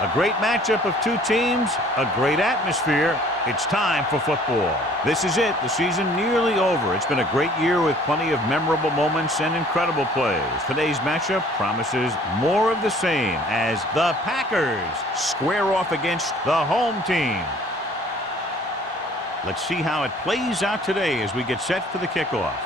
A great matchup of two teams, a great atmosphere. It's time for football. This is it, the season nearly over. It's been a great year with plenty of memorable moments and incredible plays. Today's matchup promises more of the same as the Packers square off against the home team. Let's see how it plays out today as we get set for the kickoff.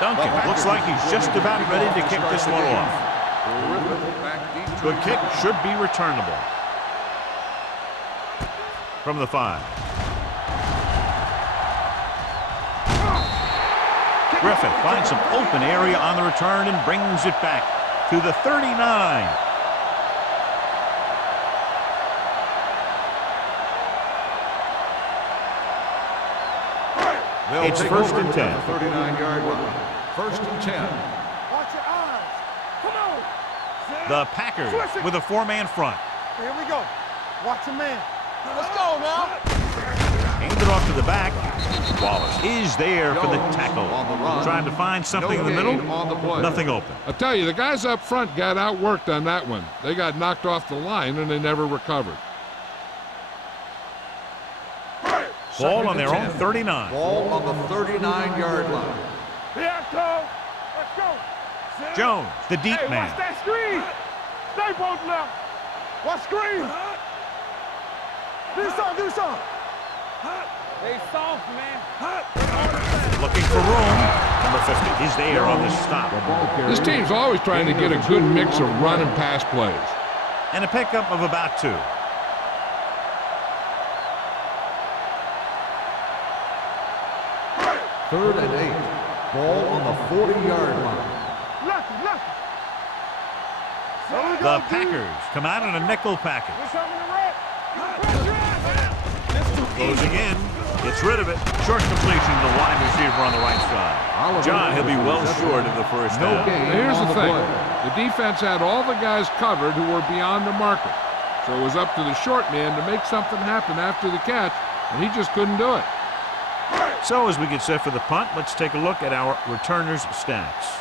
Duncan looks like he's just about ready to kick this one off. Good kick, should be returnable. From the 5. Griffin finds some open area on the return and brings it back to the 39. It's first and 10. 39-yard line. First and 10. Watch your eyes. Come on. The Packers with a 4-man front. Here we go. Watch your man. Let's go now. Hand it off to the back. Wallace is there for the tackle. Trying to find something in the middle. Nothing open. I'll tell you, the guys up front got outworked on that one. They got knocked off the line and they never recovered. Ball on their own 39. Ball on the 39-yard line. Let's go. Jones, the deep Hey, man. watch that screen. Stay both left. Watch screen. Do something. They soft, man. Looking for room. Number 50 is there on the stop. This team's always trying to get a good mix of run and pass plays. And a pickup of about 2. Third and 8. Ball on the 40-yard line. Left. The Packers come out in a nickel package. Closing in. Gets rid of it. Short completion to the wide receiver on the right side. John, he'll be well short of the first down. Here's the thing. The defense had all the guys covered who were beyond the marker. So it was up to the short man to make something happen after the catch, and he just couldn't do it. So as we get set for the punt, let's take a look at our returners' stats.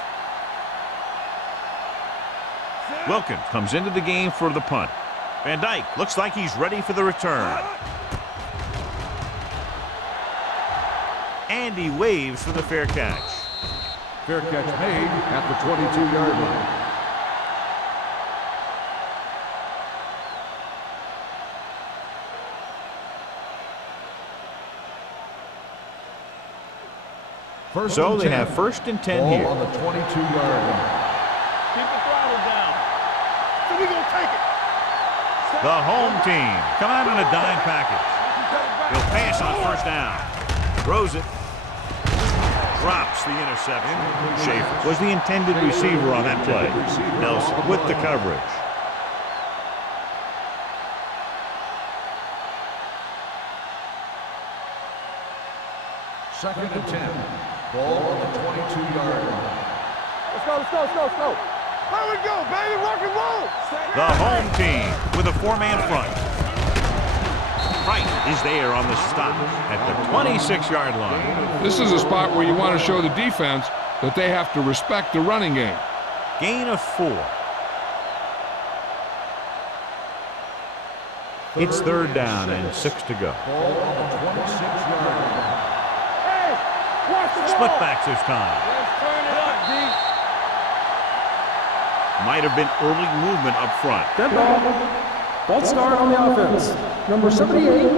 Wilkins comes into the game for the punt. Van Dyke looks like he's ready for the return. And he waves for the fair catch. Fair catch made at the 22-yard line. So they have first and 10 here. On the 22-yard line. Keep the throttle down. So we gonna take it. The home team come out in a dime package. He'll pass on first down. Throws it. Drops the interception. Schaefer was the intended receiver on that play. Nelson with the coverage. Second and 10. Ball on the 22-yard line. Let's go. There we go, baby. Rock and roll. The home team with a 4-man front. Wright is there on the stop at the 26-yard line. This is a spot where you want to show the defense that they have to respect the running game. Gain of 4. It's third down and 6 to go. Ball on the 26-yard line. Hey, watch the Split ball. backs this time. Let's turn it up, D. Might have been early movement up front. Dead ball. False start on the offense. Number 78.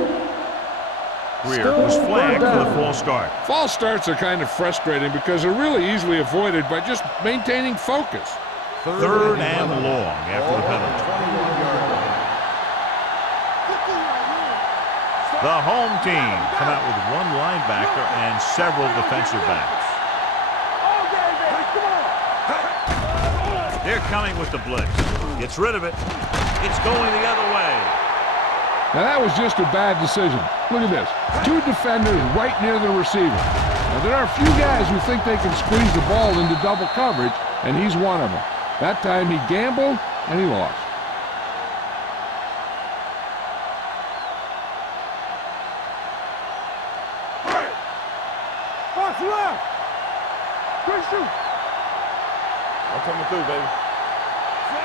Greer was flagged for the false start. False starts are kind of frustrating because they're really easily avoided by just maintaining focus. Third and long after the penalty. 21-yard line. The home team come out with 1 linebacker and several defensive backs. They're coming with the blitz. Gets rid of it. It's going the other way. Now that was just a bad decision. Look at this. 2 defenders right near the receiver. Now there are a few guys who think they can squeeze the ball into double coverage, and he's one of them. That time he gambled, and he lost. coming through, baby.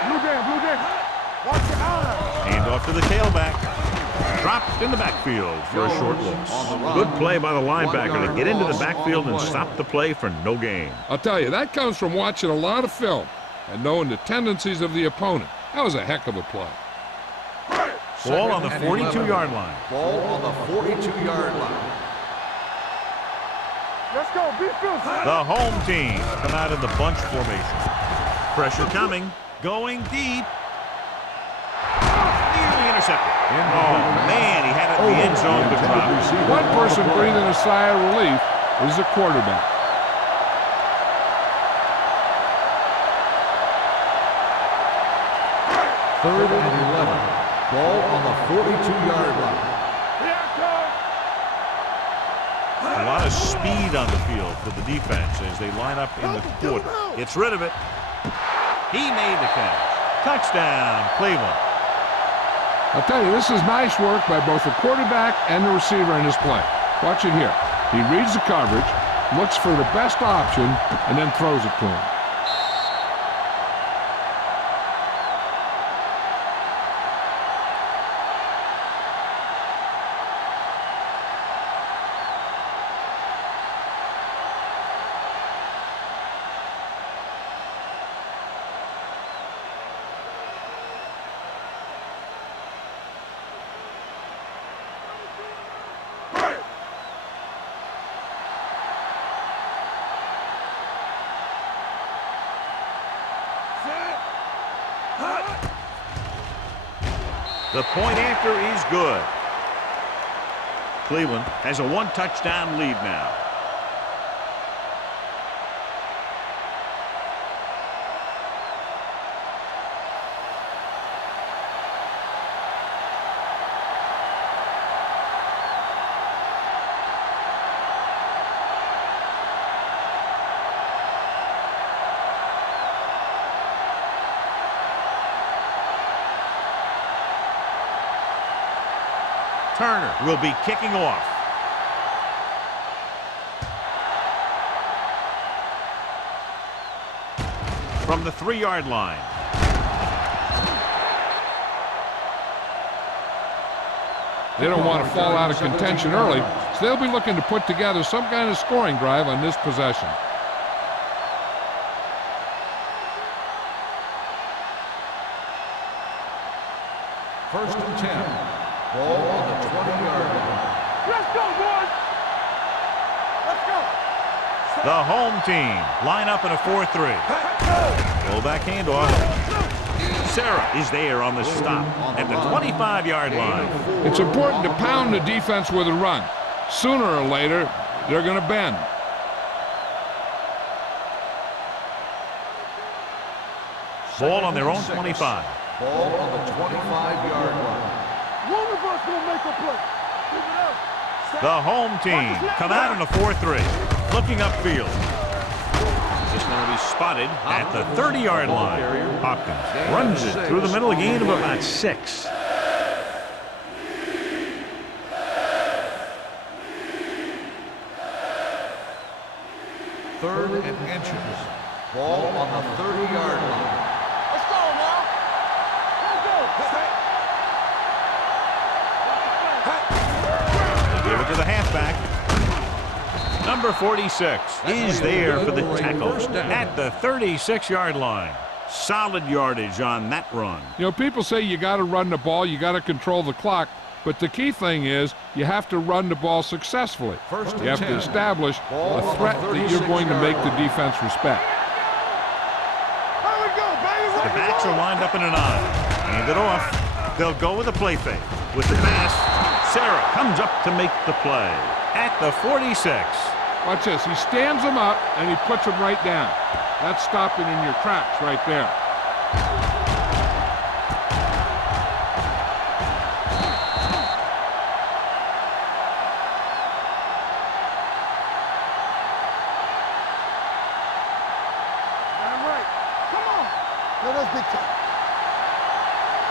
Blue jam. Watch your eye. Hand off to the tailback. Dropped in the backfield for a short loss. Good play by the linebacker to get into the backfield and stop the play for no gain. I'll tell you, that comes from watching a lot of film and knowing the tendencies of the opponent. That was a heck of a play. Ball on the 42-yard line. Ball on the 42-yard line. Let's go. Beat Phil. The home team come out in the bunch formation. Pressure coming. Going deep. Nearly intercepted. Oh, man, he had it in the end zone but dropped. One person breathing a sigh of relief is the quarterback. Third and 11. Ball on the 42-yard line. A lot of speed on the field for the defense as they line up in the quarter. Gets rid of it. He made the catch. Touchdown, Cleveland. I'll tell you, this is nice work by both the quarterback and the receiver in this play. Watch it here. He reads the coverage, looks for the best option, and then throws it to him. The point after is good. Cleveland has a one-touchdown lead now. Turner will be kicking off. From the 3-yard line. They don't want to fall out of contention early, so they'll be looking to put together some kind of scoring drive on this possession. First and 10. Ball on the 20-yard line. Let's go, boys. Let's go. The home team line up in a 4-3. Fullback handoff. Sarah is there on the stop at the 25-yard line. It's important to pound the defense with a run. Sooner or later, they're going to bend. Ball on their own 25. Ball on the 25-yard line. One of us will make a play. Keep it up. The home team come out in a 4-3. Looking upfield. This one will be spotted at the 30-yard line. Hopkins runs it through the middle, a gain of about 6. Third and inches. Ball on the 30-yard line. Let's go now. Let's go. Give it to the halfback. Number 46 is there for the tackle at the 36-yard line. Solid yardage on that run. You know, people say you got to run the ball, you got to control the clock, but the key thing is you have to run the ball successfully. You have to establish a threat that you're going to make the defense respect. Here we go, baby. The backs are lined up in an eye. Hand it off. They'll go with the play fake. With the pass, Sarah comes up to make the play at the 46. Watch this. He stands them up, and he puts them right down. That's stopping in your tracks right there. Damn right. Come on. Let us be tough.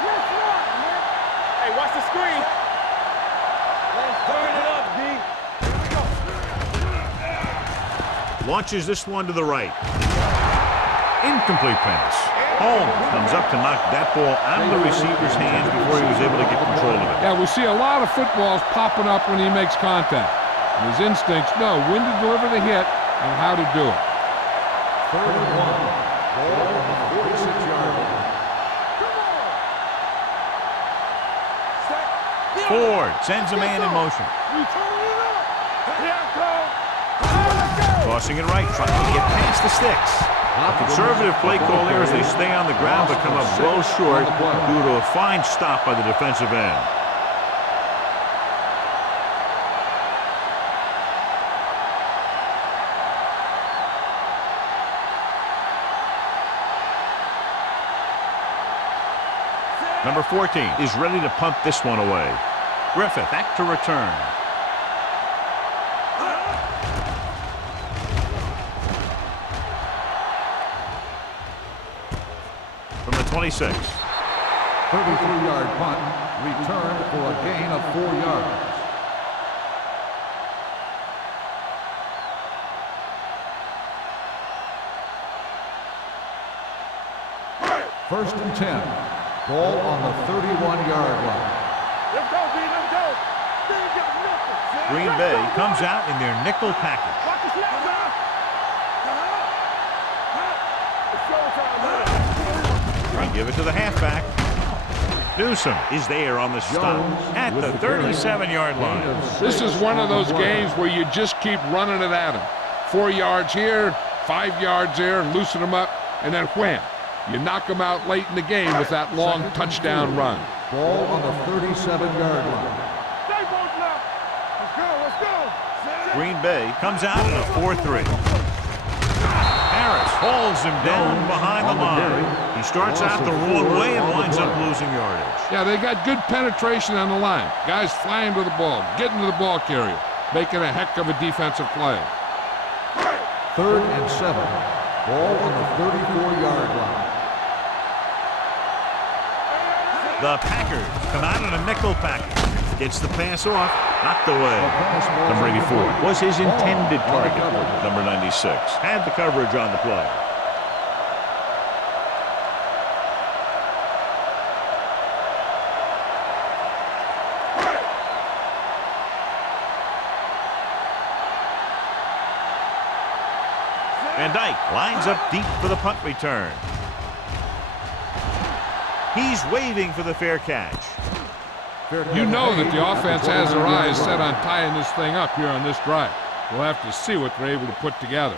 Let's run, man. Hey, watch the screen. Let's turn it up, D. Here we go. Launches this one to the right. Incomplete pass. Holmes comes up to knock that ball out of the receiver's hands before he was able to get control of it. Yeah, we see a lot of footballs popping up when he makes contact. And his instincts know when to deliver the hit and how to do it. 3rd and 1. Ball on the 46-yard line. Ford sends a man in motion. Tossing it right, trying to get past the sticks. A conservative play call there as they stay on the ground but come up well short due to a fine stop by the defensive end. Number 14 is ready to punt this one away. Griffith back to return. From the 26. 33-yard punt, returned for a gain of 4 yards. First and 10. Ball on the 31-yard line. Let's go, B. Let's go. Green Bay comes out in their nickel package. Watch the snap, man. It's showtime, man. They give it to the halfback. Newsom is there on the stop at the 37-yard line. This is one of those games where you just keep running it at him. 4 yards here, 5 yards there, loosen them up, and then wham. You knock them out late in the game with that long touchdown run. Ball on the 37-yard line. Stay both now. Let's go, let's go. Green Bay comes out in a 4-3. Harris hauls him down behind the line. He starts out the wrong way and winds up losing yardage. Yeah, they got good penetration on the line. Guys flying to the ball, getting to the ball carrier, making a heck of a defensive play. 3rd and 7. Ball on the 34-yard line. The Packers come out in a nickel package. Gets the pass off, knocked away. Number 84 was his intended target. Number 96 had the coverage on the play. Van Dyke lines up deep for the punt return. He's waving for the fair catch. You know that the offense has their eyes set on tying this thing up here on this drive. We'll have to see what they're able to put together.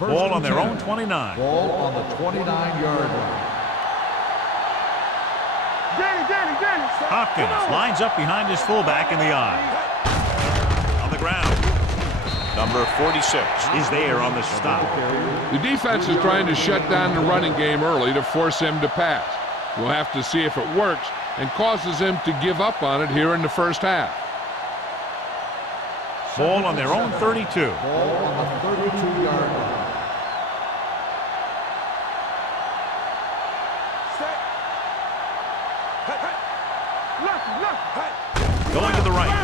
Ball on their own 29. Ball on the 29-yard line. Danny. Hopkins lines up behind his fullback in the eye. On the ground. Number 46 is there on the stop. The defense is trying to shut down the running game early to force him to pass. We'll have to see if it works and causes him to give up on it here in the first half. Ball on their own 32. Ball on the 32-yard line. Going to the right.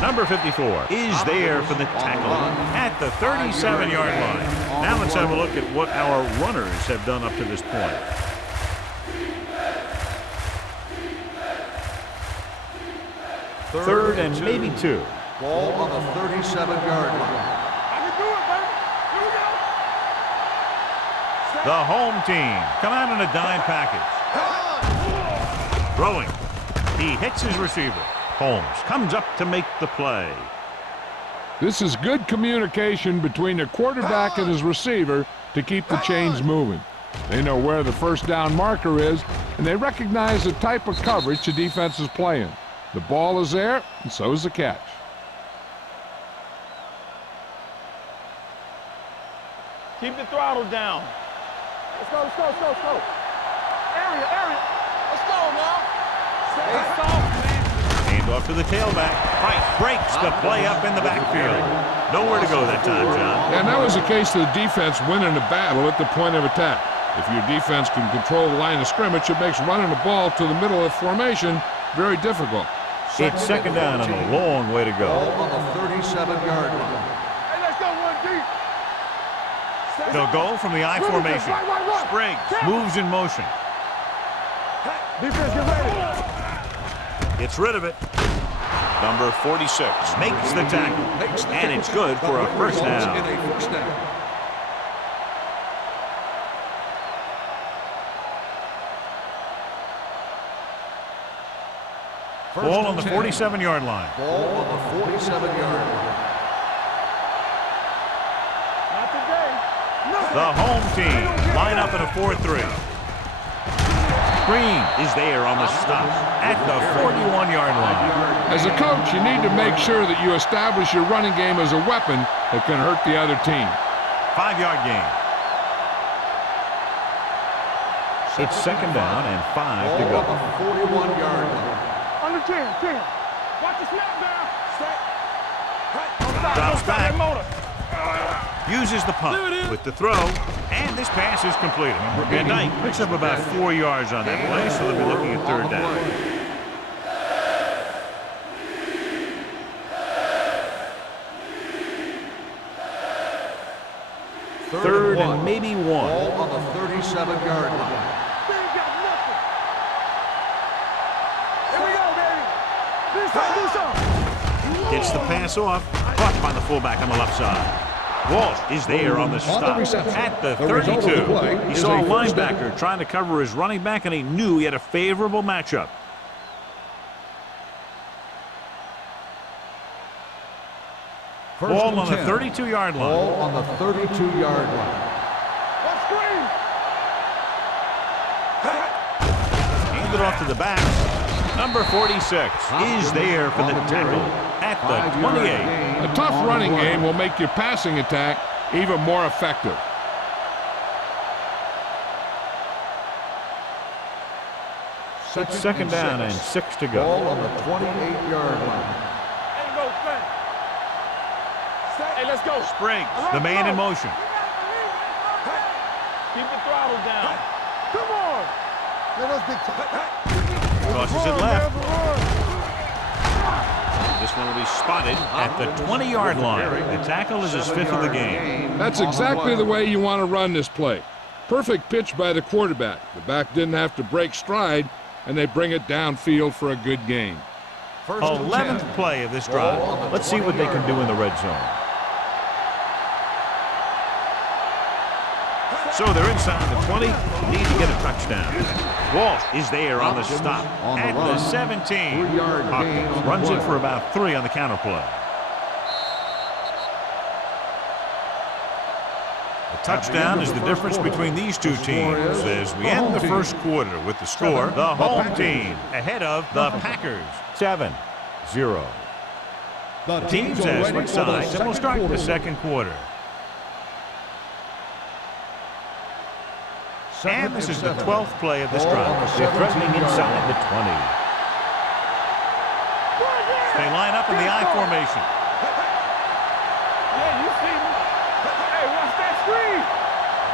Number 54 is there for the tackle at the 37-yard line. Now let's have a look at what our runners have done up to this point. Third and maybe 2. Ball on the 37-yard line. I can do it, baby. Here we go. The home team come out in a dime package. Throwing. He hits his receiver. Holmes comes up to make the play. This is good communication between the quarterback and his receiver to keep the chains moving. They know where the first down marker is, and they recognize the type of coverage the defense is playing. The ball is there, and so is the catch. Keep the throttle down. Let's go. Area. Let's go, now. Stay soft, man. Hand off to the tailback. Price breaks the play up in the backfield. Nowhere to go that time, John. And that was the case of the defense winning the battle at the point of attack. If your defense can control the line of scrimmage, it makes running the ball to the middle of formation very difficult. It's second down and a long way to go. Ball on the 37-yard line. Hey, let's go one deep. They'll go from the I formation. Right. Spriggs moves in motion. Defense, get ready. Gets rid of it. Number 46 makes the tackle. And it's good for a first down. Ball on the 47-yard line. Ball on the 47-yard line. Not today. The home team line up in a 4-3. Green is there on the stop at the 41-yard line. As a coach, you need to make sure that you establish your running game as a weapon that can hurt the other team. 5-yard gain. It's second down and 5 to go. Ball on the 41-yard line. Under 10. Watch the snap down. Drops back. Uses the punt with the throw, and this pass is completed. Van Dyke picks up about 4 yards on that play, so they'll be looking at third down. Third and maybe 1. Ball on the 37-yard line. They ain't got nothing. Here we go, baby. Do something. Gets the pass off, caught by the fullback on the left side. Walsh is there on the stop at the 32. He saw a linebacker trying to cover his running back, and he knew he had a favorable matchup. Ball on the 32-yard line. Ball on the 32-yard line. What screen? Handed off to the back. Number 46 is there for the tackle at the 28. A tough running game will make your passing attack even more effective. Second down and 6 to go. Ball on the 28-yard line. Ain't no thing. Hey, let's go. Spriggs, the man in motion. Keep the throttle down. Come on. Let us be Crosses it left. This one will be spotted at the 20-yard line. The tackle is his 5th of the game. That's exactly the way you want to run this play. Perfect pitch by the quarterback. The back didn't have to break stride, and they bring it downfield for a good gain. 11th play of this drive. Let's see what they can do in the red zone. So they're inside the 20, need to get a touchdown. Walsh is there on the stop at the 17. Hawkins runs it for about 3 on the counter play. The touchdown is the difference between these two teams as we end the first quarter with the score. The home team ahead of the Packers, 7-0. The teams as switch sides, and we'll start the second quarter. And this is the 12th play of this drive. They're threatening inside the 20. They line up in the I formation. Yeah, you see me. Hey, watch that screen.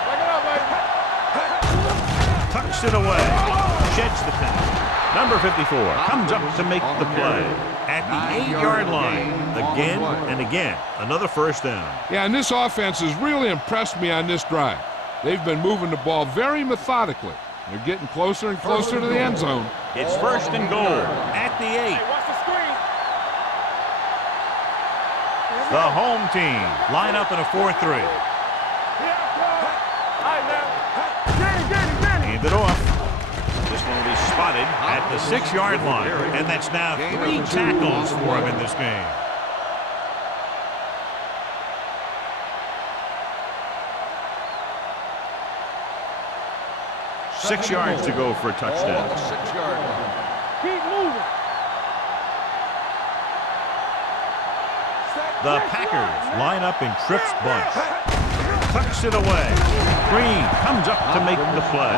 Check it out, baby. Tucks it away. Sheds the pass. Number 54 comes up to make the play at the 8-yard line. Again and again. Another first down. Yeah, and this offense has really impressed me on this drive. They've been moving the ball very methodically. They're getting closer and closer to the end zone. It's first and goal at the 8. Hey, watch the screen. The home team line up in a 4-3. All right, now. Get it. Hand it off. This one will be spotted at the 6-yard line. And that's now 3 tackles for him in this game. Six yards to go for a touchdown. 6-yard line. Keep moving. The Packers line up in trips bunch. Tucks it away. Green comes up to make the play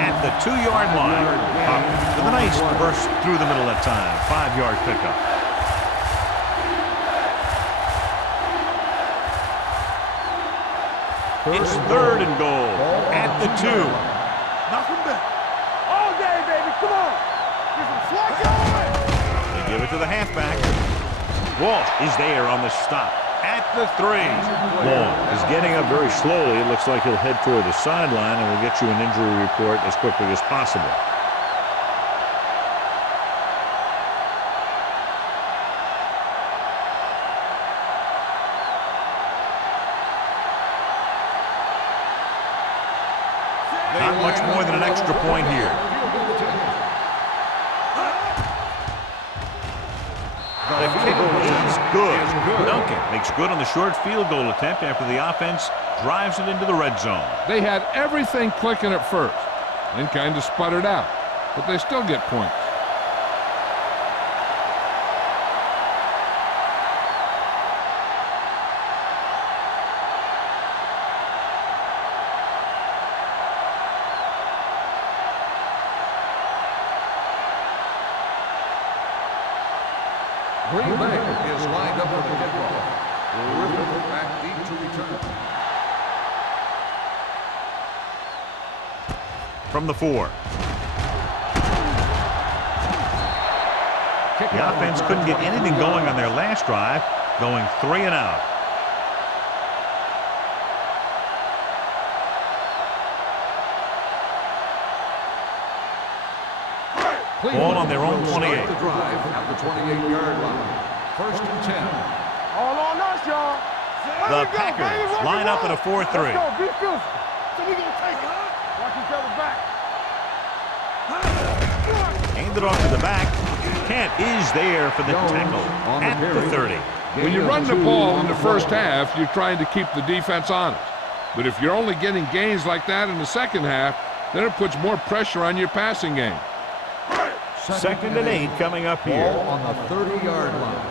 at the 2-yard line. With a nice burst through the middle that time. 5-yard pickup. It's third and goal at the 2. Knock him back. All day, baby. Come on. Get some slack on. They give it to to the halfback. Walsh is there on the stop at the 3. Long is getting up very slowly. It looks like he'll head toward the sideline, and we'll get you an injury report as quickly as possible. Not much more than an extra point here. The kick is good. Duncan makes good on the short field goal attempt after the offense drives it into the red zone. They had everything clicking at first, then kind of sputtered out, but they still get points. Green Bay is lined up for the kickoff. Griffin back deep to return. From the 4. The offense couldn't get anything going on their last drive, going 3 and out. Ball on their own 28. The drive at the 28-yard line. 1st and 10. All on us, y'all. The Packers line up in a 4-3. Let's go, be physical. So we gonna take it. Watch each other back. Handed off to the back. Kent is there for the tackle at the 30. When you run the ball in the first half, you're trying to keep the defense honest. But if you're only getting gains like that in the second half, then it puts more pressure on your passing game. 2nd and 8 coming up here. Ball on the 30-yard line.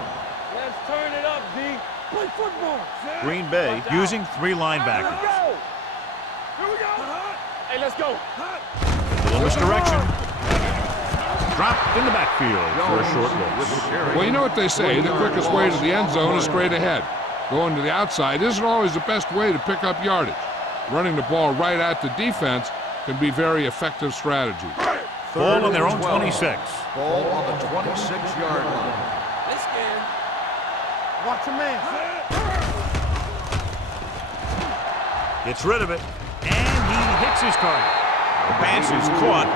Let's turn it up, D. Play football. Green Bay using 3 linebackers. Here we go. Hey, let's go. Little misdirection. Dropped in the backfield for a short loss. Well, you know what they say, the quickest way to the end zone is straight ahead. Going to the outside isn't always the best way to pick up yardage. Running the ball right at the defense can be very effective strategy. Ball on their own 26. Ball on the 26-yard line. Let's get. Watch your man. Gets rid of it, and he hits his target. The pass is caught,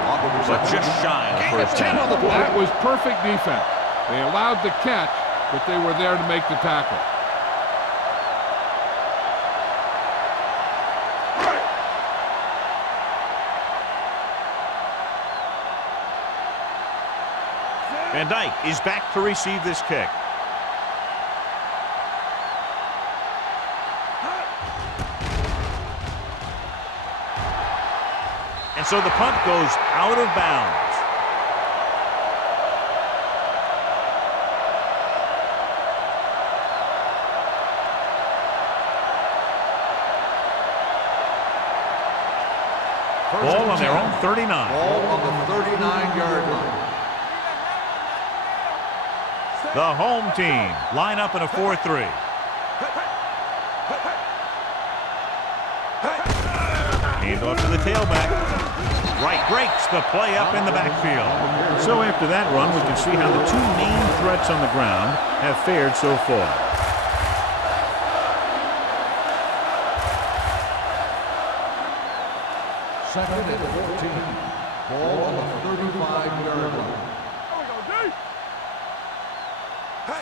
but just shy of the first down. That was perfect defense. They allowed the catch, but they were there to make the tackle. Van Dyke is back to receive this kick. And so the punt goes out of bounds. Ball on their own 39. Ball on the 39-yard line. The home team line up in a 4-3. Hand off to the tailback. Right breaks the play up in the backfield. So after that run, we can see how the 2 main threats on the ground have fared so far. Second and 14. Ball on the 35-yard line.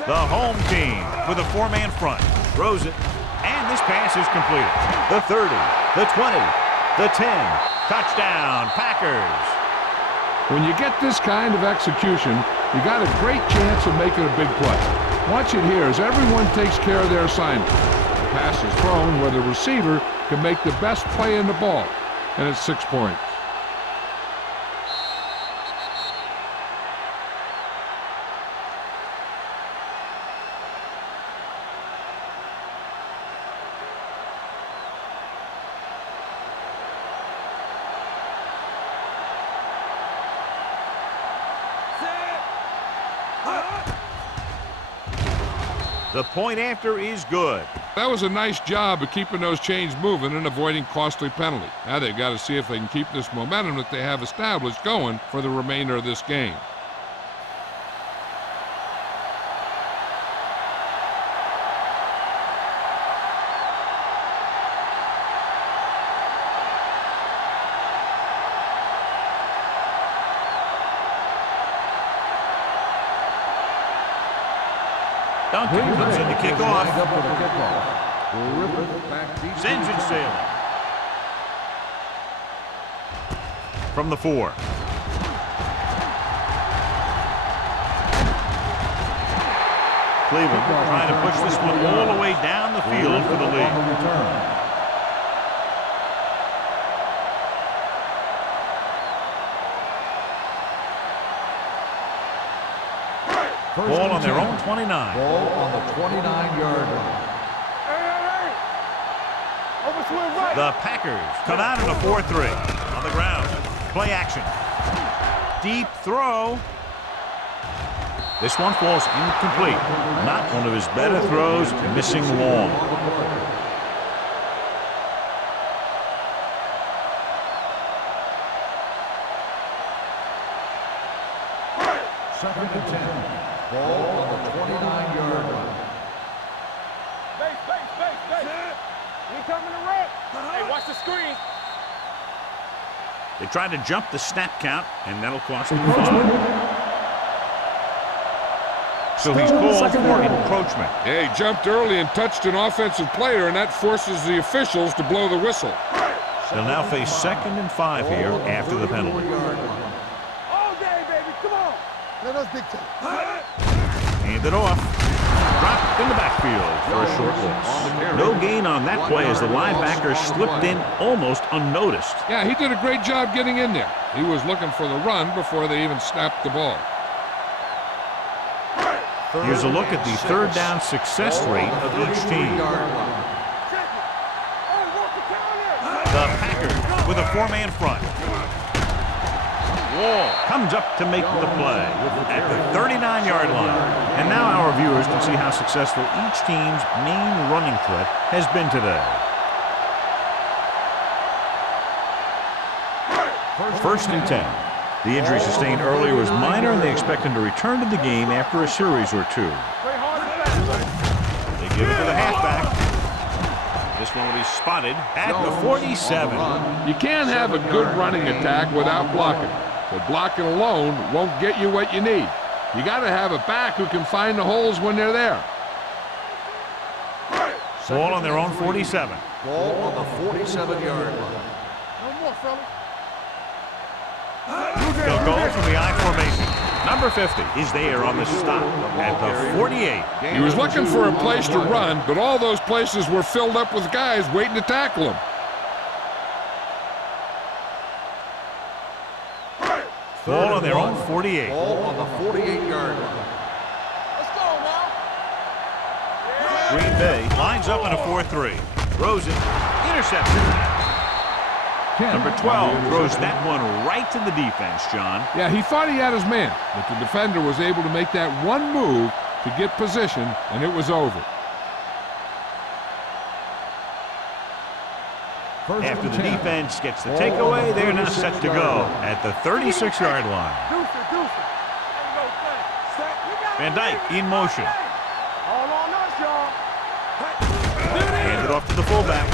The home team with a 4-man front throws it, and this pass is completed. The 30, the 20, the 10. Touchdown, Packers. When you get this kind of execution, you got a great chance of making a big play. Watch it here as everyone takes care of their assignment. The pass is thrown where the receiver can make the best play in the ball, and it's 6 points. The point after is good. That was a nice job of keeping those chains moving and avoiding costly penalty. Now they've got to see if they can keep this momentum that they have established going for the remainder of this game. Duncan comes in to kick Is lined off. up for the kickoff. We'll rip it back deep. Sends it sailing. From the 4. Cleveland trying to push this one all the way down the field for the lead. On the return. Ball on their own 29. Ball on the 29-yard line. The Packers come out in a 4-3 on the ground. Play action. Deep throw. This one falls incomplete. Not one of his better throws, missing long. Second and 10. Ball on the 29-yard line. Base. We coming to rip. Hey, watch the screen. They try to jump the snap count, and that'll cost them 5. So he's called for encroachment. Yeah, he jumped early and touched an offensive player, and that forces the officials to blow the whistle. They'll now face 2nd and 5 here after the penalty. All day, baby. Come on. Let us big time. Hand it off. Dropped in the backfield for a short loss. No gain on that play as the linebacker slipped in almost unnoticed. Yeah, he did a great job getting in there. He was looking for the run before they even snapped the ball. Here's a look at the third down success rate of each team. The Packers with a 4-man front. Wall comes up to make the play at the 39-yard line. And now our viewers can see how successful each team's main running threat has been today. First and 10. The injury sustained earlier was minor, and they expect him to return to the game after a series or 2. They give it to the halfback. This one will be spotted at the 47. You can't have a good running attack without blocking. But blocking alone won't get you what you need. You got to have a back who can find the holes when they're there. Ball on their own 47. Ball on the 47-yard line. No more, fella. They'll go from the I formation. Number 50 is there on the stop at the 48. He was looking for a place to run, but all those places were filled up with guys waiting to tackle him. Ball on their own 48. Ball on the 48-yard line. Let's go now. Green Bay lines up in a 4-3. Rosen, interception. Number 12 throws that one right to the defense, John. Yeah, he thought he had his man, but the defender was able to make that one move to get position, and it was over. After the defense gets the takeaway, they're now set to go at the 36-yard line. Van Dyke in motion. All on us, y'all. Hand it off to the fullback.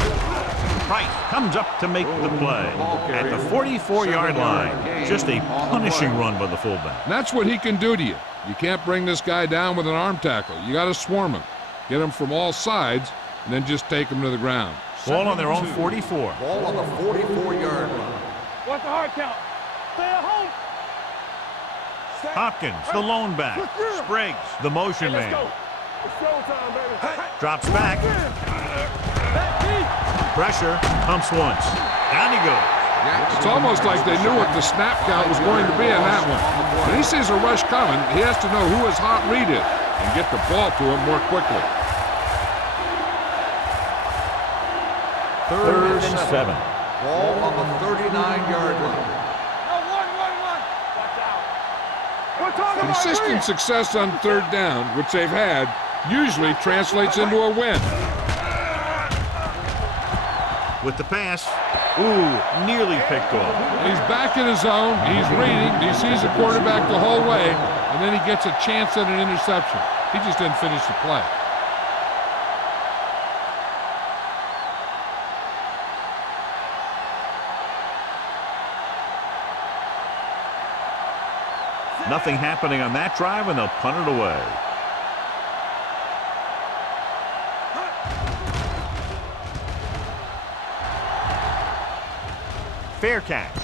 Price comes up to make the play at the 44-yard line. Just a punishing run by the fullback. And that's what he can do to you. You can't bring this guy down with an arm tackle. You got to swarm him. Get him from all sides, and then just take him to the ground. Ball on their own 44. Ball on the 44-yard line. What's the hard count? Stay at home. Hopkins, the lone back. Spriggs, the motion man. It's showtime, baby. Drops back. Pressure, pumps once. Down he goes. It's almost like they knew what the snap count was going to be on that one. When he sees a rush coming, he has to know who his hot read is and get the ball to him more quickly. Third and 7. Ball on the 39-yard line. Watch out. We're talking about Consistent success on third down, which they've had, usually translates into a win. With the pass. Ooh, nearly picked off. He's back in his zone, he's reading, he sees the quarterback the whole way, and then he gets a chance at an interception. He just didn't finish the play. Nothing happening on that drive, and they'll punt it away. Fair catch.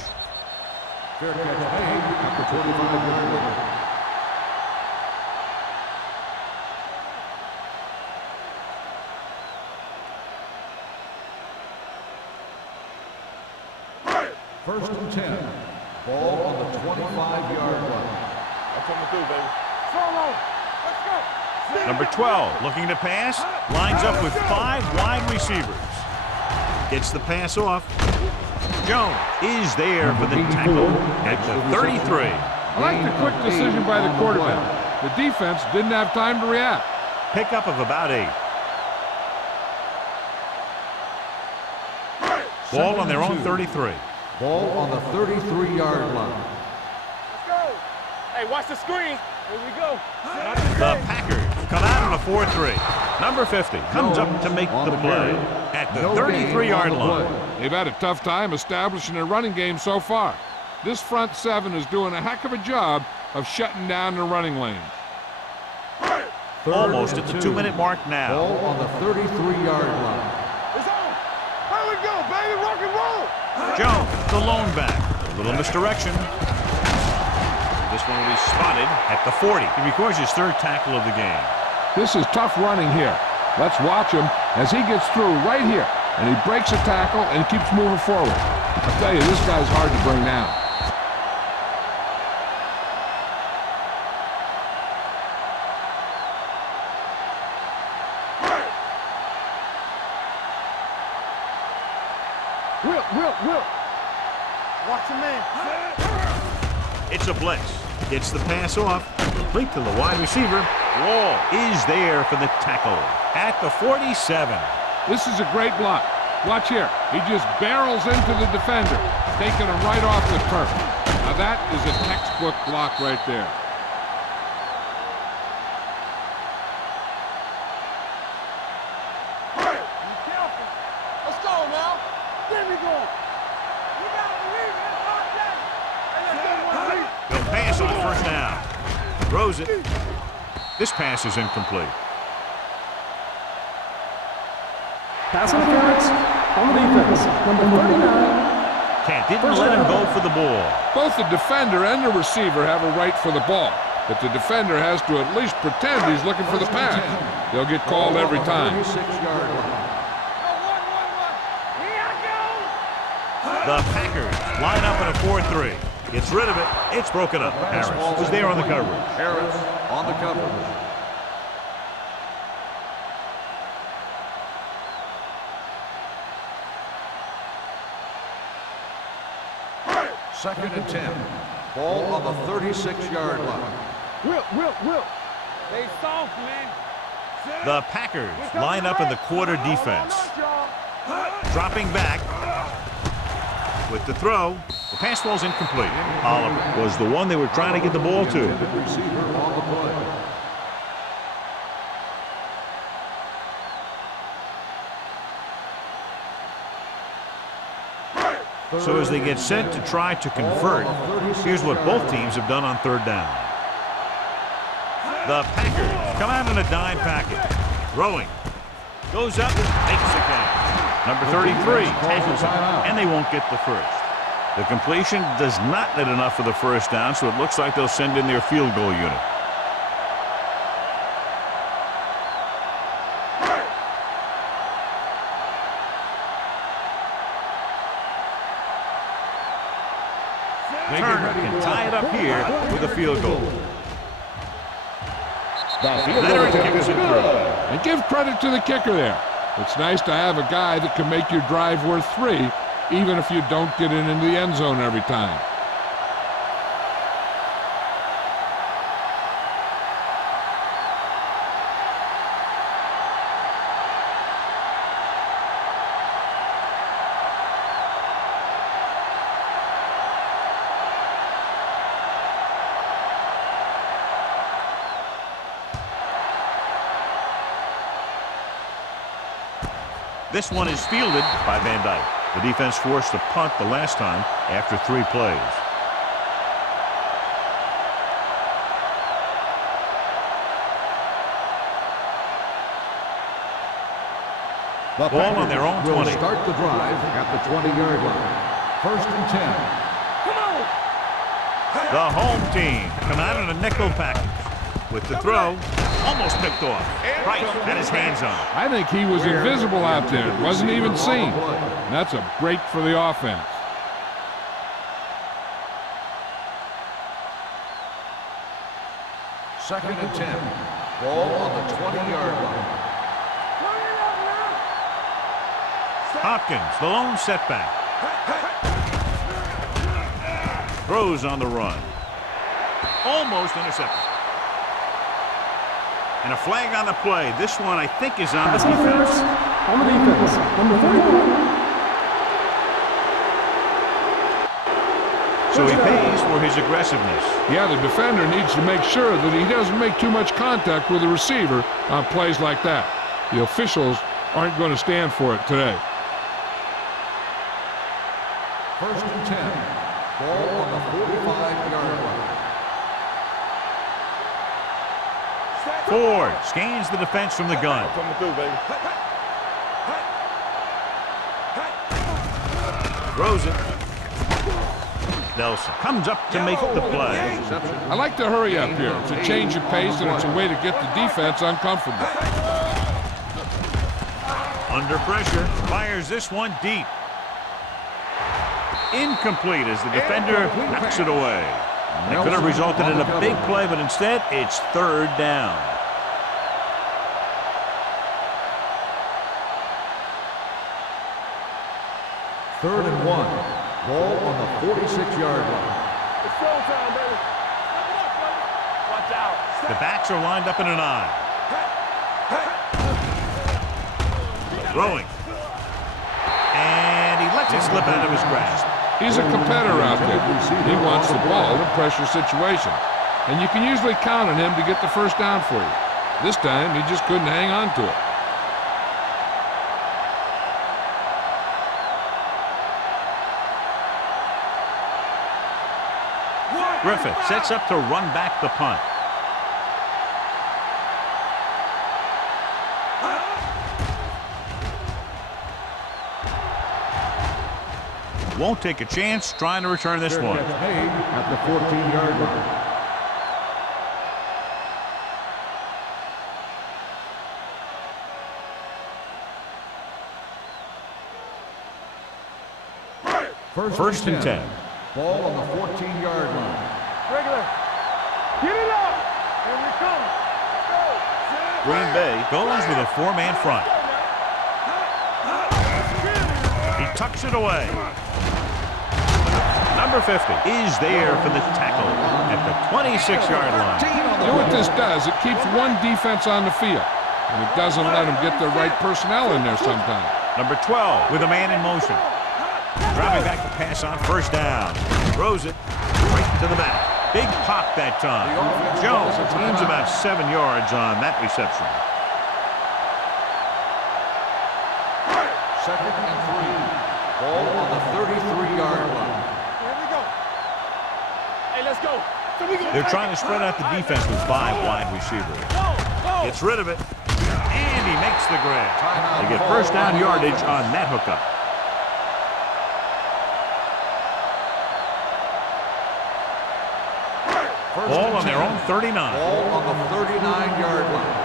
Fair catch made at the 25-yard line. First and 10. Ball on the 25-yard line. I'm coming through, baby. Solo. Let's go. Number 12 looking to pass. Lines up with 5 wide receivers. Gets the pass off. Jones is there for the tackle at the 33. I like the quick decision by the quarterback. The defense didn't have time to react. Pickup of about 8. Ball on their own 33. Ball on the 33-yard line. Let's go. Hey, watch the screen. Here we go. The Packers come out on a 4-3. Number 50 comes up to make the play at the 33-yard line. They've had a tough time establishing a running game so far. This front seven is doing a heck of a job of shutting down the running lanes. Almost at the 2-minute mark now. Ball on the 33-yard line. It's on. Here we go, baby. Rock and roll. Jones, the lone back. A little misdirection. This one will be spotted at the 40. He records his 3rd tackle of the game. This is tough running here. Let's watch him as he gets through right here. And he breaks a tackle and keeps moving forward. I'll tell you, this guy's hard to bring down. Will. Watch him, man. It's a blitz. Gets the pass off. Complete to the wide receiver. Wall is there for the tackle at the 47. This is a great block. Watch here. He just barrels into the defender, taking him right off the turf. Now that is a textbook block right there. Be careful. Let's go now. There we go. You gotta believe it. It's hard day. Hey, let's go, The pass on 1st down. Throws it. This pass is incomplete. Pass interference on the defense. Number 39. Didn't let him go for the ball. Both the defender and the receiver have a right for the ball, but the defender has to at least pretend he's looking for the pass. They'll get called every time. 36-yard line. The Packers line up in a 4-3. Gets rid of it. It's broken up. Harris was there on the coverage. Harris on the coverage. Second and 10. Ball on the 36-yard line. Will. Stay soft, man. The Packers line up in the quarter defense. Dropping back with the throw. The pass ball's incomplete. Oliver was the one they were trying to get the ball to. Receiver on the play. So as they get set to try to convert, here's what both teams have done on 3rd down. The Packers come out in a dime package. Throwing. Goes up, makes the catch. Number 33 tackles him, and they won't get the first. The completion does not net enough for the 1st down, so it looks like they'll send in their field goal unit. Turner can tie it up here with a field goal. Leonard kicks it through. And give credit to the kicker there. It's nice to have a guy that can make your drive worth 3, even if you don't get it into the end zone every time. This one is fielded by Van Dyke. The defense forced a punt the last time after 3 plays. The Ball on their own will 20. start the drive at the 20-yard line. First and 10. Come on. The home team come out in a nickel package. With the throw, almost picked off. Right, had his hands on it. I think he was invisible out there. It wasn't even seen. And that's a break for the offense. Second and 10. Ball on the 20-yard line. Hopkins, the lone setback. Throws on the run. Almost intercepted. And a flag on the play. This one, I think, is on the Pass interference defense. on the defense. Number 41. So he pays for his aggressiveness. Yeah, the defender needs to make sure that he doesn't make too much contact with the receiver on plays like that. The officials aren't going to stand for it today. First and 10. Ball on the 45-yard line. Ford scans the defense from the gun. Coming through, baby. Throws it. Nelson comes up to make the play. I like to hurry up here. It's a change of pace, and it's a way to get the defense uncomfortable. Under pressure, fires this one deep. Incomplete as the defender knocks it away. It could have resulted in a big play, but instead, it's third down. Third and 1. Ball on the 46-yard line. It's showtime, baby. Watch out. The backs are lined up in an eye. Throwing. And he lets it slip out of his grasp. He's a competitor out there. He wants the ball in pressure situations. And you can usually count on him to get the first down for you. This time, he just couldn't hang on to it. Griffith sets up to run back the punt. Won't take a chance trying to return this one. Catch made at the 14-yard line. First and 10. Ball on the 14-yard line. Regular. Get it up. Here we come. Go. Green Bay goes with a four-man front. He tucks it away. Number 50 is there for the tackle at the 26-yard line. You know what this does? It keeps one defense on the field. And it doesn't let them get the right personnel in there sometimes. Number 12 with a man in motion. Driving back to pass on first down. Throws it right to the back. Big pop that time. Jones gains about 7 yards on that reception. Second and 3. Ball on the 33-yard line. Here we go. Hey, let's go. They're trying to spread out the defense with 5 wide receivers. Gets rid of it. And he makes the grab. They get first down yardage on that hookup. Ball on their own 39. Ball on the 39-yard line.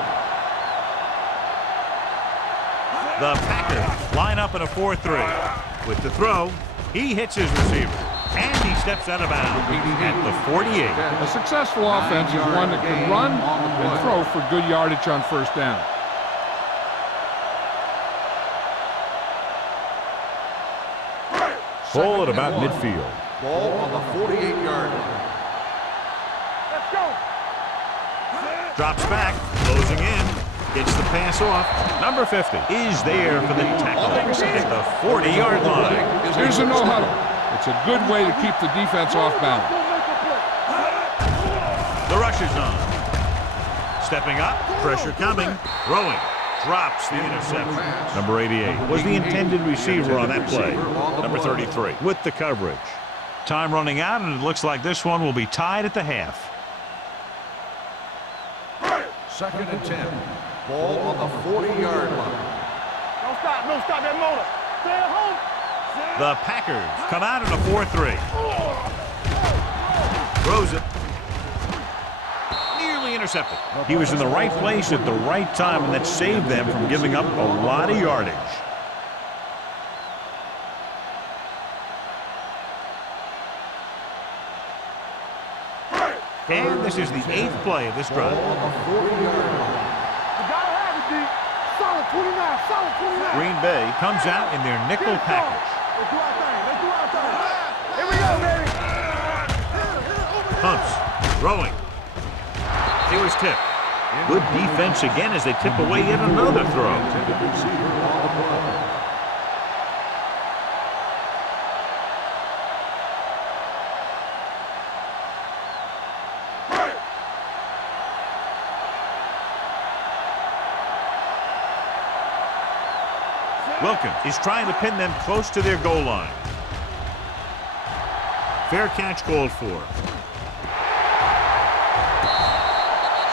The Packers line up in a 4-3. With the throw, he hits his receiver. And he steps out of bounds at the 48. A successful offense is one that can run and throw for good yardage on first down. Ball at about midfield. Ball on the 48-yard line. Let's go. Drops back, closing in. Gets the pass off. Number 50 is there for the tackle at the 40-yard line. Here's a no-huddle. It's a good way to keep the defense off balance. The rush is on. Stepping up, pressure coming, throwing. Drops the interception. Number 88 was the intended receiver on that play. Number 33 with the coverage. Time running out, and it looks like this one will be tied at the half. Second and 10. Ball on the 40-yard line. Don't stop. Don't stop that motor. Stay at home. The Packers come out in a 4-3. Throws it. Nearly intercepted. He was in the right place at the right time, and that saved them from giving up a lot of yardage. And this is the 8th play of this drive. Solid 29, solid 29. Green Bay comes out in their nickel package. Let's do our thing. Let's do our thing. Here we go, baby. Pumps. Throwing. It was tipped. Good defense again as they tip away yet another throw. Wilkins is trying to pin them close to their goal line. Fair catch called for.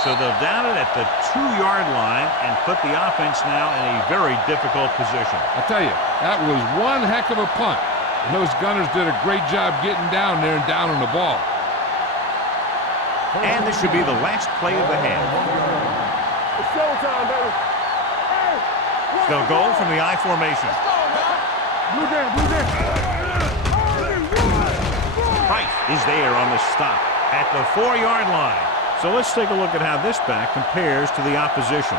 So they'll down it at the 2-yard line and put the offense now in a very difficult position. I'll tell you, that was one heck of a punt. And those Gunners did a great job getting down there and down on the ball. And this should be the last play of the half. It's showtime, baby. They'll go from the I formation. Blue down, blue down. Price is there on the stop at the 4-yard line. So let's take a look at how this back compares to the opposition.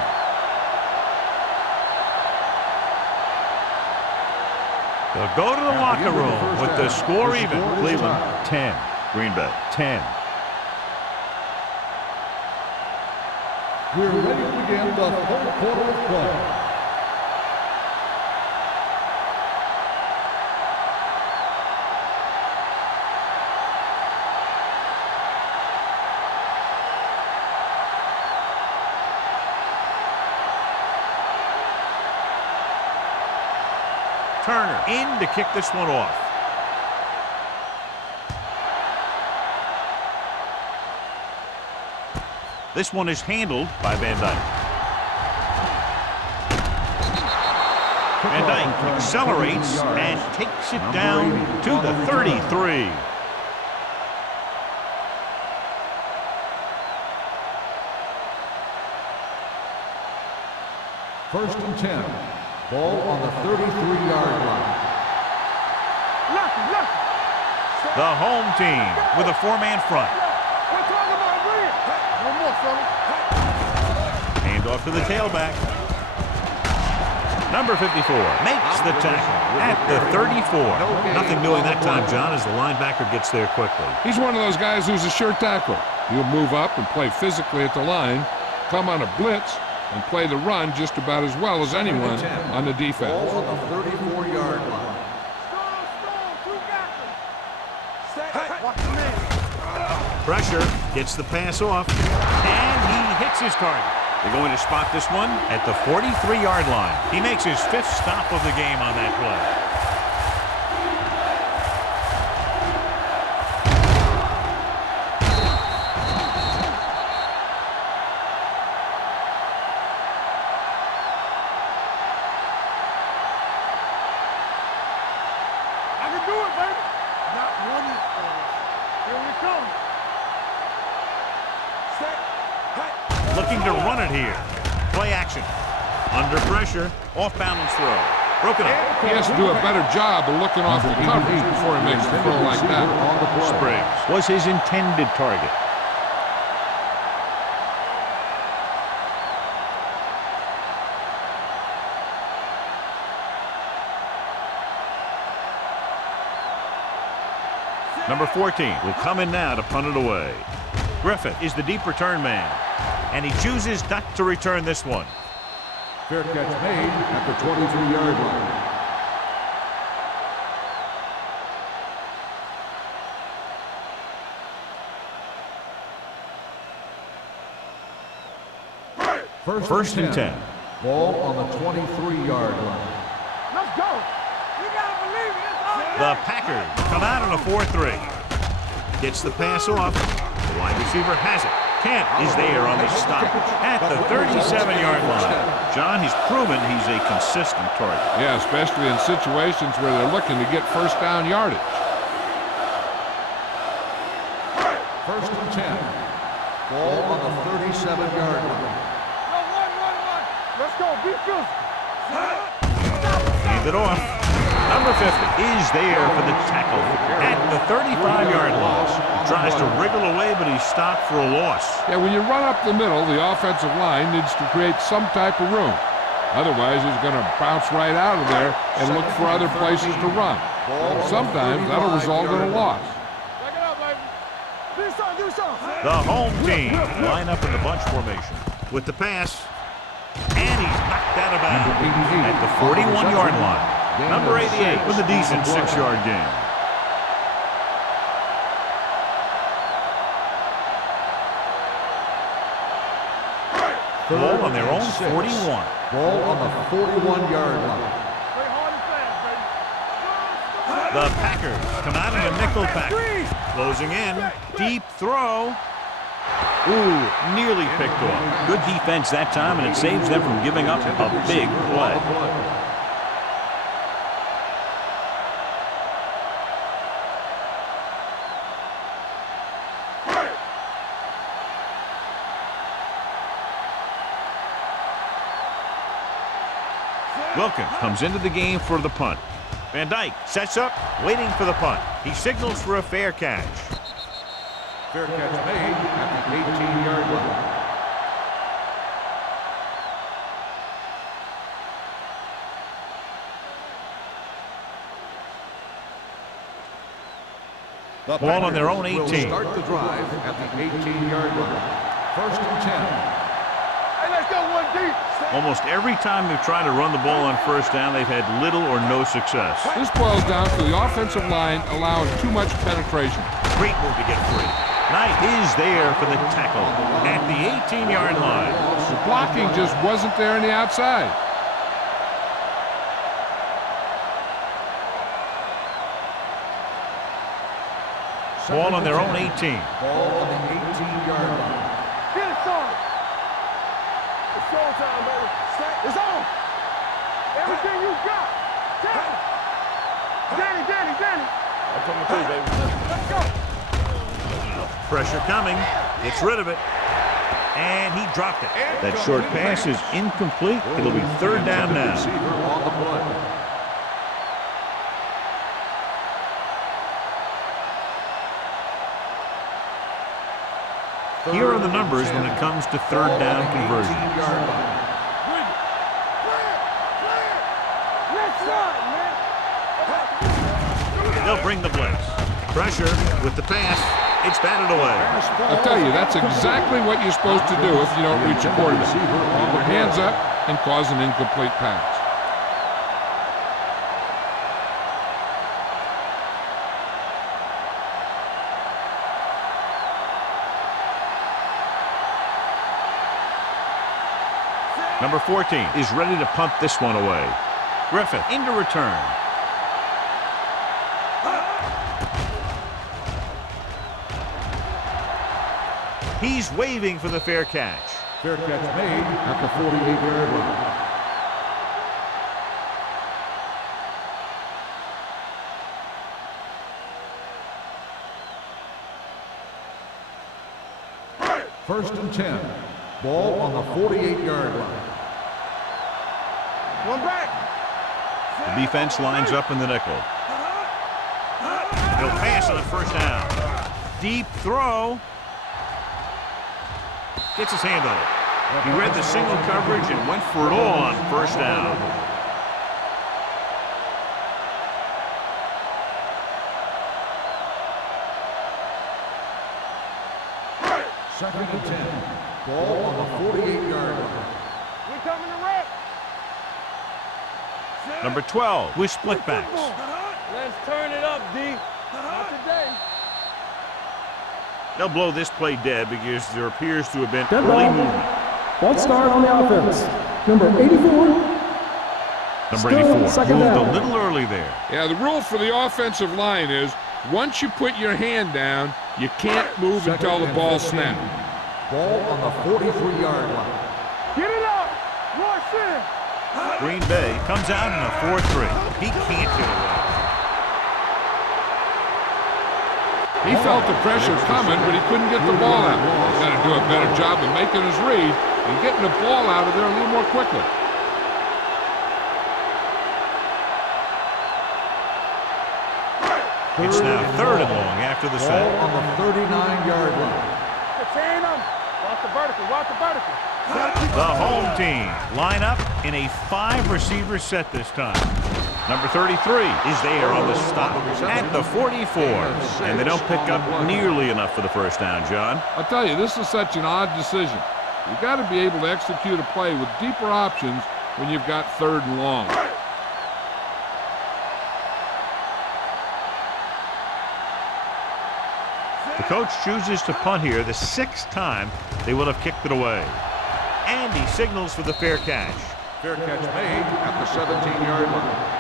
They'll go to the locker room with the score even. Cleveland 10, Green Bay 10. We're ready to begin the third quarter of play. Turner in to kick this one off. This one is handled by Van Dyke. Van Dyke accelerates and takes it down to the 33. First and 10. Ball on the 33-yard line. The home team with a 4-man front. We're talking about Green. No more, fella. Hand off to the tailback. Number 54 makes the tackle at the 34. Nothing doing that time, John, as the linebacker gets there quickly. He's one of those guys who's a sure tackler. He'll move up and play physically at the line, come on a blitz, and play the run just about as well as anyone on the defense. Ball on the 34-yard line. Pressure gets the pass off, and he hits his target. They're going to spot this one at the 43-yard line. He makes his 5th stop of the game on that play. I can do it, baby. Not one of those. Here we come. Set. Hut. Looking to run it here. Play action. Under pressure. Off balance throw. Broken up. He has to do a better job of looking off the coverage before he makes the throw like that. Spriggs was his intended target. Number 14 will come in now to punt it away. Griffith is the deep return man, and he chooses not to return this one. Fair catch made at the 23-yard line. First and 10. Ball on the 23-yard line. Let's go. You gotta believe it. It's all The Packers come out in a 4-3. Gets the pass off. The wide receiver has it. Kent is there on the stop at the 37-yard line. John, he's proven he's a consistent target. Yeah, especially in situations where they're looking to get first down yardage. First and 10. Ball on the 37-yard line. Run. Let's go. Be good. Hand it off. Number 50 is there for the tackle at the 35-yard line. He tries to wriggle away, but he's stopped for a loss. Yeah, when you run up the middle, the offensive line needs to create some type of room. Otherwise, he's going to bounce right out of there and look for other places to run. Sometimes that'll result in a loss. Back it up, baby. Do something. The home team line up in the bunch formation with the pass, and he's knocked out of bounds at the 41-yard line. Number 88 with a decent 6-yard gain. Ball on their own 41. Ball on the 41-yard line. Play hard and fast, baby. The Packers come out in a nickel pack. Closing in. Deep throw. Ooh, nearly picked off. Good defense that time, and it saves them from giving up a big play. Wilkins comes into the game for the punt. Van Dyke sets up, waiting for the punt. He signals for a fair catch. Fair catch made at the 18-yard line. The Ball on their own Packers will 18. Start the drive at the 18-yard line. First and 10. Hey, let's go one deep. Almost every time they've tried to run the ball on first down, they've had little or no success. This boils down to the offensive line allowing too much penetration. Great move to get free. Knight is there for the tackle at the 18-yard line. The blocking just wasn't there on the outside. Ball on their own 18. Ball on the 18-yard line. Get it, son. It's showtime, baby. It's on. Everything you got. Danny. I'm coming too, baby. Let's go. Pressure coming. Gets rid of it. And he dropped it. That short pass is incomplete. It'll be third down now. Receiver on the play. Here are the numbers when it comes to third down conversion. Left side, man. They'll bring the blitz. Pressure with the pass. It's batted away. I'll tell you, that's exactly what you're supposed to do if you don't reach a quarterback. Keep your hands up and cause an incomplete pass. Number 14 is ready to punt this one away. Griffith into return. He's waving for the fair catch. Fair catch made at the 48-yard line. First and 10. Ball on the 48-yard line. One back. The defense lines up in the nickel. He'll pass on the first down. Deep throw. Gets his hand on it. He read the single coverage and went for it all on first down. Second and 10. Ball on the 48-yard line. We coming to wreck. Number 12 with split backs. Let's turn it up, D. Not today. They'll blow this play dead because there appears to have been Dead early ball. movement. False start on the offense. Number 84. Number Still 84 second moved down. a little early there. Yeah, the rule for the offensive line is once you put your hand down, you can't move until the ball snaps. Ball on the 43-yard line. Get it up. Rush in. Green Bay comes out in a 4-3. He can't get away. He felt the pressure coming, but he couldn't get the ball out. He's got to do a better job of making his read and getting the ball out of there a little more quickly. It's now 3rd and long after the set. Ball on the 39-yard line. Contain them. Watch the vertical. Watch the vertical. The home team line up in a 5-receiver set this time. Number 33 is there on the stop at the 44. And they don't pick up nearly enough for the first down, John. I'll tell you, this is such an odd decision. You've got to be able to execute a play with deeper options when you've got 3rd and long. The coach chooses to punt here the 6th time they would have kicked it away. And he signals for the fair catch. Fair catch made at the 17-yard line.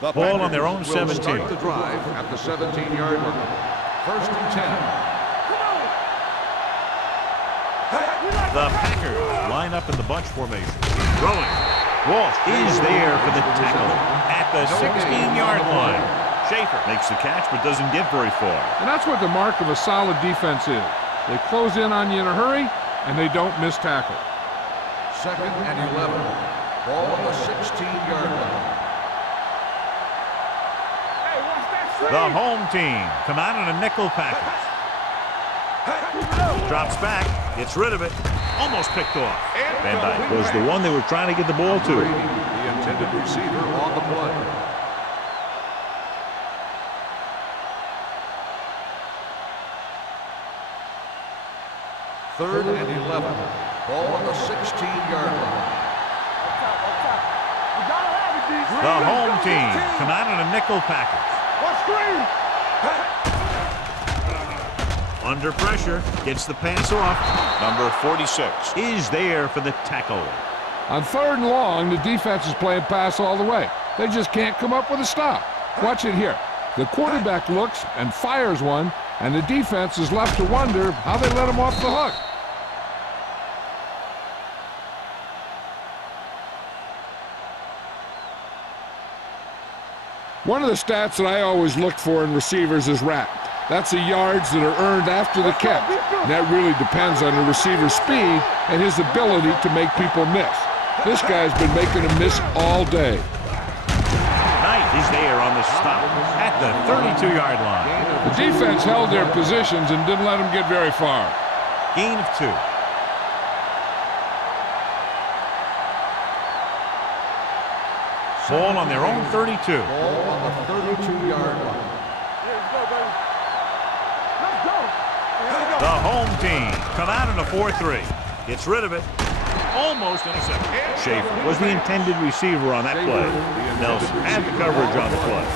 The ball on their own 17. Start the drive at the 17-yard line. 1st and 10. The Packers line up in the bunch formation. Throwing. Walsh is there for the tackle at the 16-yard line. Schaefer makes the catch but doesn't get very far. And that's what the mark of a solid defense is. They close in on you in a hurry, and they don't miss tackle. 2nd and 11. Ball on the 16-yard line. The home team come out in a nickel package. Drops back, gets rid of it, almost picked off. Van Dyke Was the one they were trying to get the ball to. The intended receiver on the play. Third and 11. Ball on the 16-yard line. The home team come out in a nickel package. What screen? Under pressure, gets the pass off. Number 46 is there for the tackle. On 3rd and long, the defense is playing pass all the way. They just can't come up with a stop. Watch it here. The quarterback looks and fires one, and the defense is left to wonder how they let him off the hook. One of the stats that I always look for in receivers is RAT. That's the yards that are earned after the catch. And that really depends on the receiver's speed and his ability to make people miss. This guy's been making them miss all day. Knight is there on the stop at the 32-yard line. The defense held their positions and didn't let them get very far. Gain of 2. Ball on their own 32. Ball on the 32-yard line. Let's go, baby. Let's go. The home team come out in a 4-3. Gets rid of it. Almost intercepted. Schaefer was the intended receiver on that play. Nelson had the coverage on the play.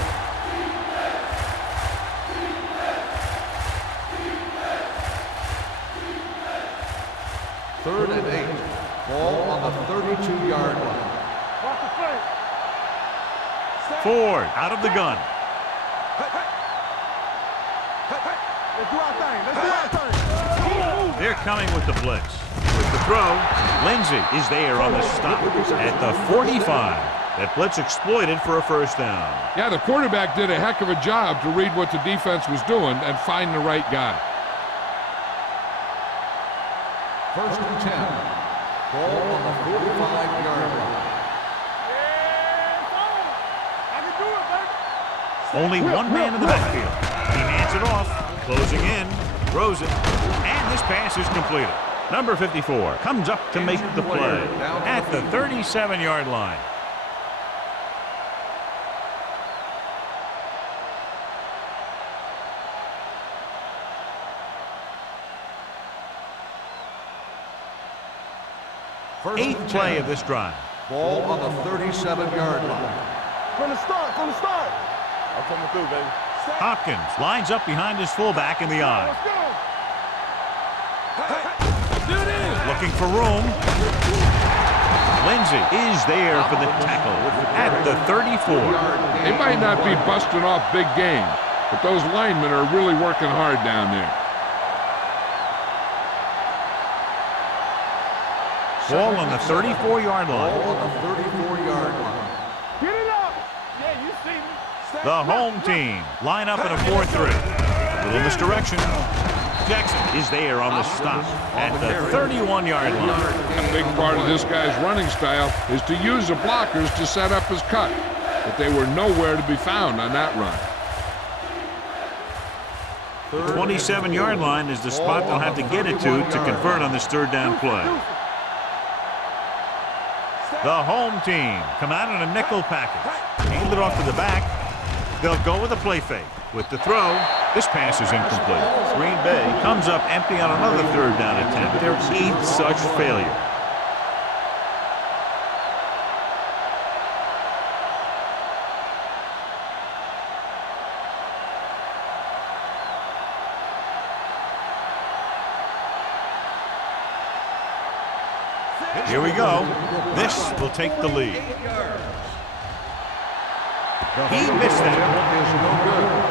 Third and 8. Ball on the 32-yard line. Watch the play. Ford out of the gun. Let's do our thing. Let's do our thing. They're coming with the blitz. With the throw, Lindsey is there on the stop at the 45. That blitz exploited for a first down. Yeah, the quarterback did a heck of a job to read what the defense was doing and find the right guy. 1st and 10. Ball on the 45-yard line. Only one man in the backfield. He hands it off, closing in, throws it, and this pass is completed. Number 54 comes up to make the play at the 37-yard line. Eighth play of this drive. Ball on the 37-yard line. From the start, from the start. I'm coming through, baby. Hopkins lines up behind his fullback in the eye. Let's go. Looking for room. Lindsay is there for the tackle at the 34. They might not be busting off big game, but those linemen are really working hard down there. Ball on the 34-yard line. Ball on the 34-yard line. Get it up. Yeah, you see me. The home team line up in a 4-3. A little misdirection. Jackson is there on the stop at the 31-yard line. A big part of this guy's running style is to use the blockers to set up his cut, but they were nowhere to be found on that run. The 27-yard line is the spot they'll have to get it to convert on this third down play. The home team come out in a nickel package. Hand it off to the back. They'll go with a play fake. With the throw, this pass is incomplete. Green Bay comes up empty on another third down attempt. Their 8th such failure. Here we go. This will take the lead. He missed that. Is no good.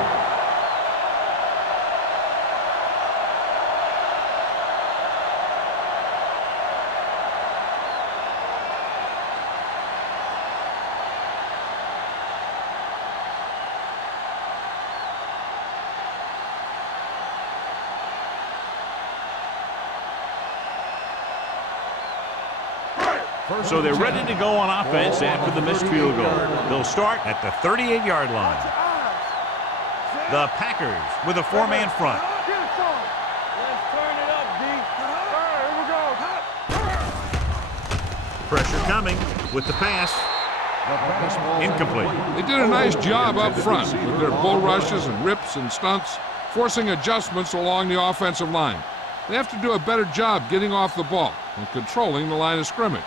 So they're ready to go on offense after the missed field goal. They'll start at the 38-yard line. The Packers with a 4-man front. Let's turn it up, D. All right, here we go. Pressure coming with the pass. Incomplete. They did a nice job up front with their bull rushes and rips and stunts, forcing adjustments along the offensive line. They have to do a better job getting off the ball and controlling the line of scrimmage.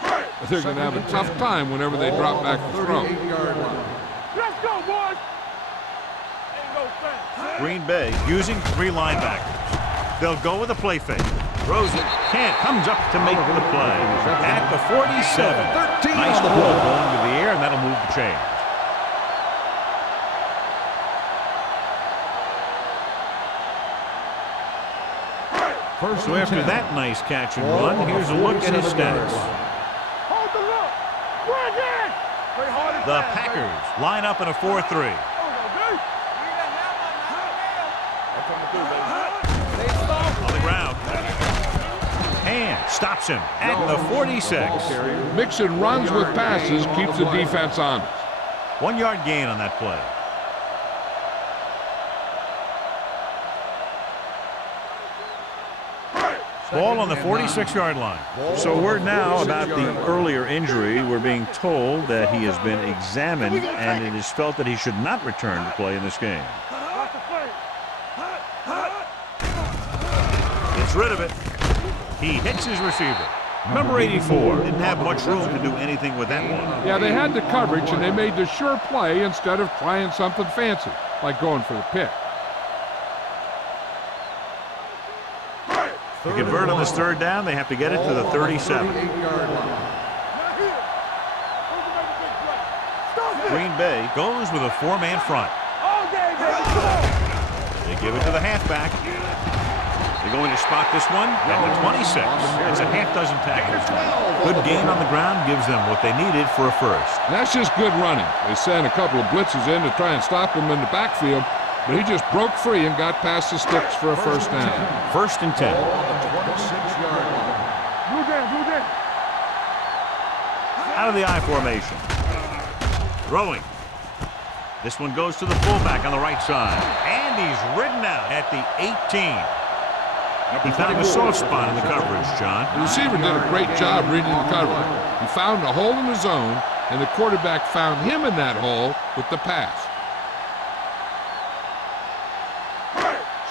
They're going to have a tough time whenever they drop back to throw. Let's go, boys. Ain't no sense. Green Bay using 3 linebackers. They'll go with a play fake. Throws it. Can't. Comes up to make the play. At the 47. Nice pull going to the air, and that'll move the chain. So after that nice catch and run, here's a look at his stats. Hold the look. Bring it. Play hard and The fast, Packers line up in a 4-3. baby. On the ground. And stops him at the 46. Mixing runs with passes keeps the defense honest. 1-yard gain on that play. Ball on the 46-yard line. So word now about the earlier injury. We're being told that he has been examined, and it is felt that he should not return to play in this game. Gets rid of it. He hits his receiver. Number 84 didn't have much room to do anything with that one. Yeah, they had the coverage, and they made the sure play instead of trying something fancy, like going for the pick. To convert on this third down, they have to get it to the 37. Green Bay goes with a 4-man front. They give it to the halfback. They're going to spot this one at the 26. It's a half dozen tackles. Good gain on the ground gives them what they needed for a first. And that's just good running. They sent a couple of blitzes in to try and stop him in the backfield, but he just broke free and got past the sticks for a first down. 1st and 10. Out of the I formation. Throwing. This one goes to the fullback on the right side. And he's ridden out at the 18. He found a soft spot in the coverage, John. The receiver did a great job reading the coverage. He found a hole in the zone, and the quarterback found him in that hole with the pass.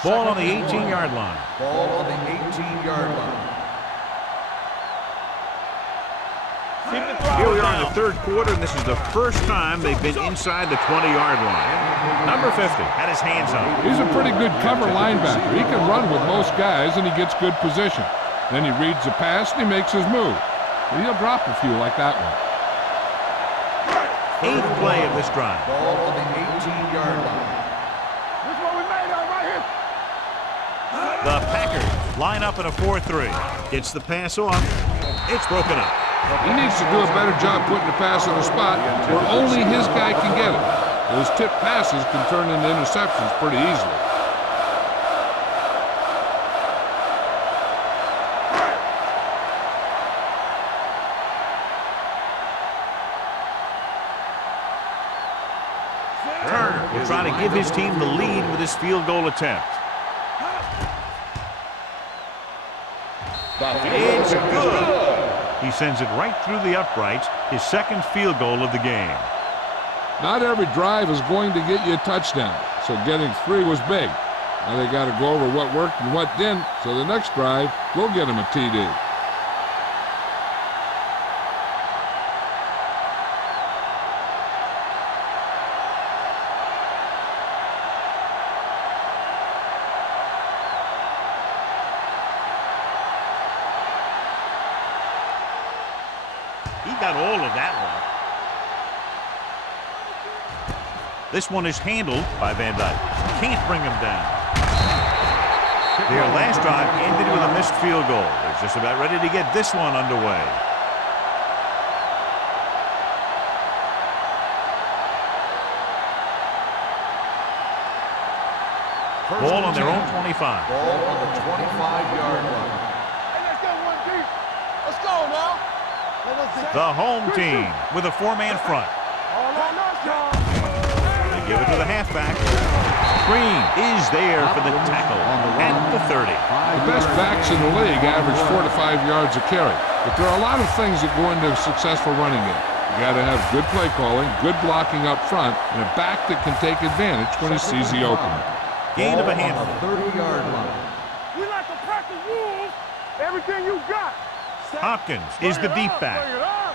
Ball on the 18-yard line. Ball on the 18-yard line. Here we are in the third quarter, and this is the first time they've been inside the 20-yard line. Number 50 had his hands up. He's a pretty good cover linebacker. He can run with most guys, and he gets good position. Then he reads the pass, and he makes his move. but he'll drop a few like that one. 8th play of this drive. Ball on the 18-yard line. This is what we made out right here. The Packers line up in a 4-3. Gets the pass off. It's broken up. He needs to do a better job putting the pass in a spot where only his guy can get it. Those tip passes can turn into interceptions pretty easily. Turner will try to give his team the lead with his field goal attempt. It's good. He sends it right through the uprights, his second field goal of the game. Not every drive is going to get you a touchdown, so getting 3 was big. Now they got to go over what worked and what didn't, so the next drive will get him a TD. He got all of that one. This one is handled by Van Dyke. Can't bring him down. Their last drive ended with a missed field goal. They're just about ready to get this one underway. Ball on their own 25. Ball on the 25-yard line. Hey, let's get one deep. Let's go now. The home team with a 4-man front. All on us, y'all. They give it to the halfback. Green is there for the tackle at the 30. The best backs in the league average 4 to 5 yards a carry, but there are a lot of things that go into a successful running game. You got to have good play calling, good blocking up front, and a back that can take advantage when he sees the opening. Gain of a handful. 30-yard line. We like to practice rules. Everything you got. Hopkins is the deep back. Bring it up.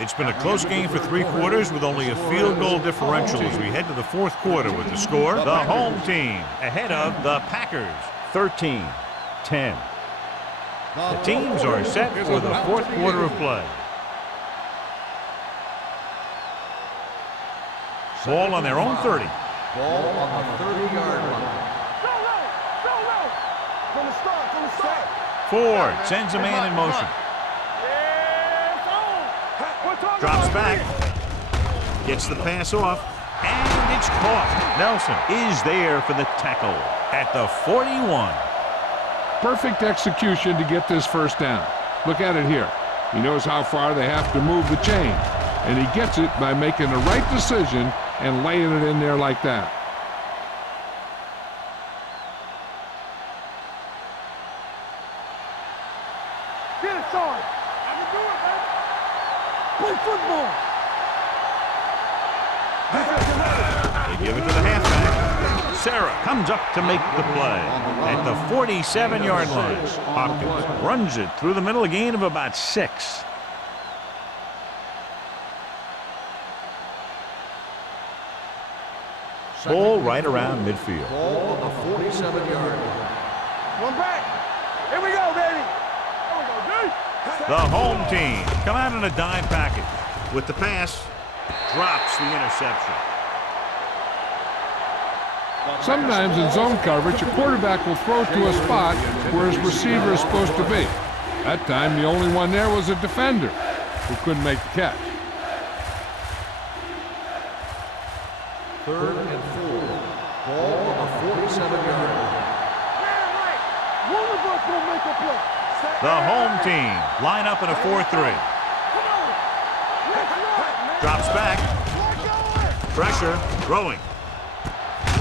It's been a close game for 3 quarters with only a field goal differential as we head to the 4th quarter with the score. The home team ahead of the Packers, 13-10. The teams are set for the 4th quarter of play. Ball on their own 30. Ball on the 30-yard line. Go low. Go low. From the start. From the start. Ford sends a man in motion. Yeah, it's on. We're talking Drops about back. it. Gets the pass off. And it's caught. Nelson is there for the tackle at the 41. Perfect execution to get this first down. Look at it here. He knows how far they have to move the chain, and he gets it by making the right decision and laying it in there like that. Get it, Sean. I can do it, baby. Play football. They give it to the halfback. Sarah comes up to make the play at the 47-yard line. Hopkins runs it through the middle, a gain of about 6. Ball right around midfield. Ball on the 47-yard line. One back. Here we go, baby. Here we go, dude. The home team come out in a dime package. With the pass, drops the interception. Sometimes in zone coverage, a quarterback will throw to a spot where his receiver is supposed to be. That time, the only one there was a defender who couldn't make the catch. 3rd and 4. Ball on the 47-yard line. Man, right. One of us gonna make a play. The home team line up in a 4-3. Come on. Let's go, man. Drops back. Let go. Pressure. Throwing.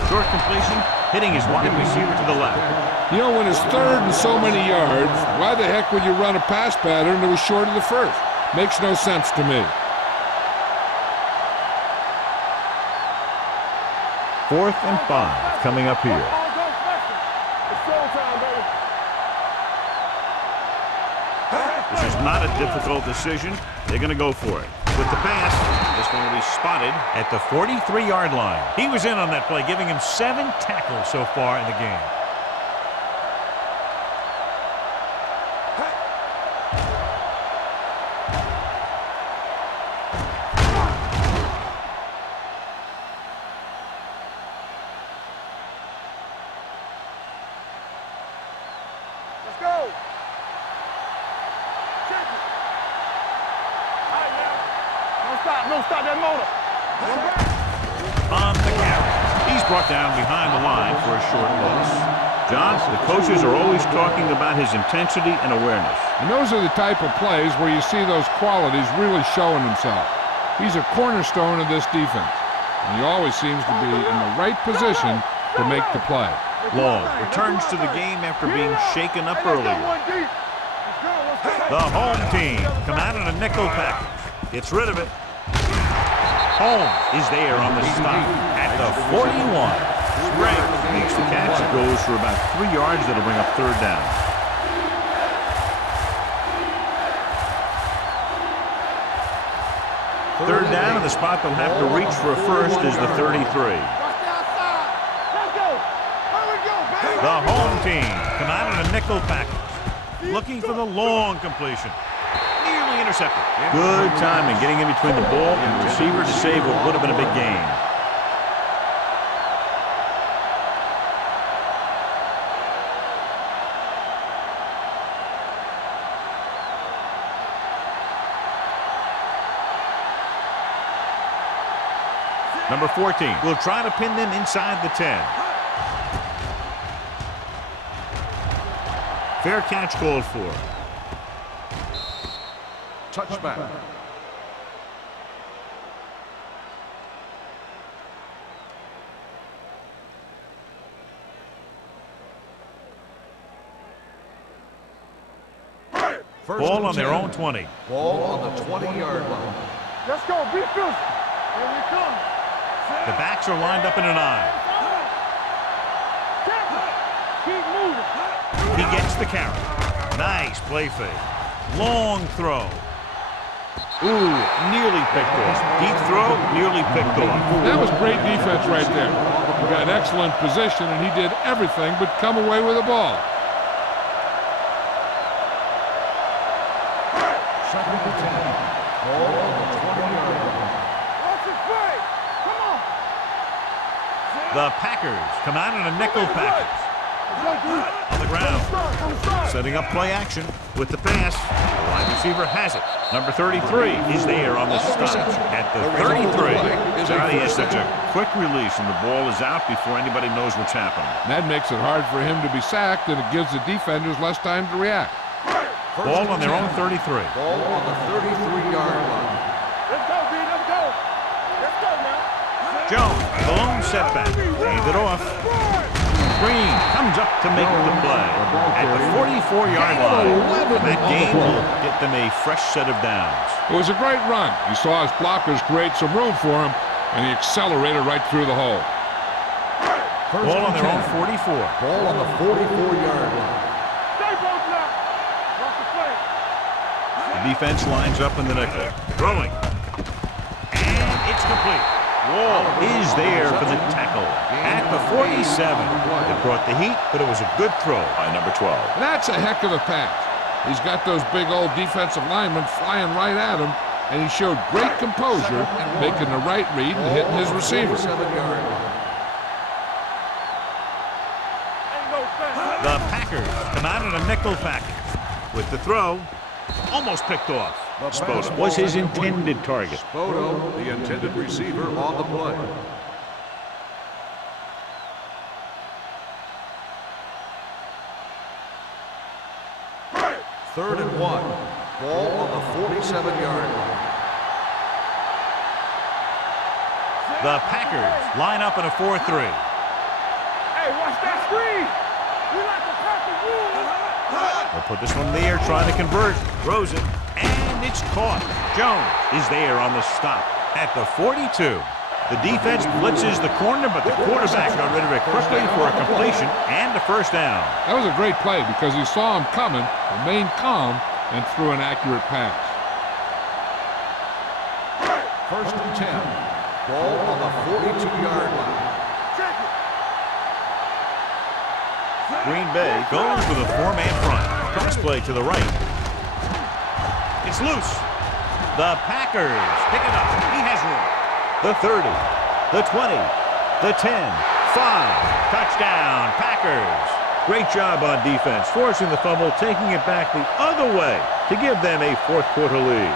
Short completion. Hitting his wide receiver to the left. You know, when it's 3rd and so many yards, why the heck would you run a pass pattern that was short of the first? Makes no sense to me. 4th and 5 coming up here. All go special. It's showtime, baby. This is not a difficult decision. They're going to go for it. With the pass, this one will be spotted at the 43-yard line. He was in on that play, giving him 7 tackles so far in the game. brought down behind the line for a short loss. John, the coaches are always talking about his intensity and awareness. And those are the type of plays where you see those qualities really showing himself. He's a cornerstone of this defense, and he always seems to be in the right position to make the play. Long returns to the game after being shaken up earlier. The home team come out in a nickel package. Gets rid of it. Holmes is there on the stop at the 41. Sprague makes the catch. It goes for about 3 yards. That'll bring up third down. Third down, and the spot they'll have to reach for a first is the 33. The home team come out in a nickel package, looking for the long completion. Nearly intercepted. Good timing, getting in between the ball and the receiver to save what would have been a big gain. Number 14 will try to pin them inside the 10. Fair catch called for. Touchback. Ball on their own 20. Ball on the 20-yard line. Let's go. Be fierce. Here we come. The backs are lined up in an eye. Keep moving. He gets the carry. Nice play fake. Long throw. Ooh, nearly picked off. Deep throw, nearly picked off. That was great defense right there. He got excellent position, and he did everything but come away with the ball. Second and 10. Ball on the 20-yard line. Watch it play. Come on. The Packers come out in a nickel package. On the ground. Setting up play action with the pass. The wide receiver has it. Number 33 is there on the stop at the 33. Johnny has such a quick release, and the ball is out before anybody knows what's happening. That makes it hard for him to be sacked, and it gives the defenders less time to react. Ball on their own 33. Ball on the 33-yard line. Let's go, B. Let's go. Let's go now. Jones, the lone setback. Hand it off. Green comes up to make the play at the 44-yard line. And that gain will get them a fresh set of downs. It was a great run. He saw his blockers create some room for him, and he accelerated right through the hole. Ball on their own 44. Ball on the 44-yard line. Stay both now. Watch the play. The defense lines up in the nickel. Throwing. And it's complete. Wall is there for the tackle at the 47. It brought the heat, but it was a good throw by number 12. That's a heck of a pass. He's got those big old defensive linemen flying right at him, and he showed great composure, making the right read and hitting his receiver. 47-yard line. The Packers come out in a nickel package with the throw. Almost picked off. Spoto was his intended target. Spoto, the intended receiver, on the play. Third and 1. Ball on the 47-yard line. The Packers line up in a 4-3. Hey, watch that screen. We like to cut the rules. They'll put this one in the air, trying to convert. Throws it, and it's caught. Jones is there on the stop at the 42. The defense blitzes the corner, but the quarterback got rid of it quickly for a completion and a first down. That was a great play because he saw him coming, remained calm, and threw an accurate pass. First and 10. Ball on the 42-yard line. Green Bay goes with a four-man front. Cross play to the right. It's loose. The Packers pick it up. He has room. The 30, the 20, the 10, 5. Touchdown, Packers. Great job on defense, forcing the fumble, taking it back the other way to give them a fourth-quarter lead.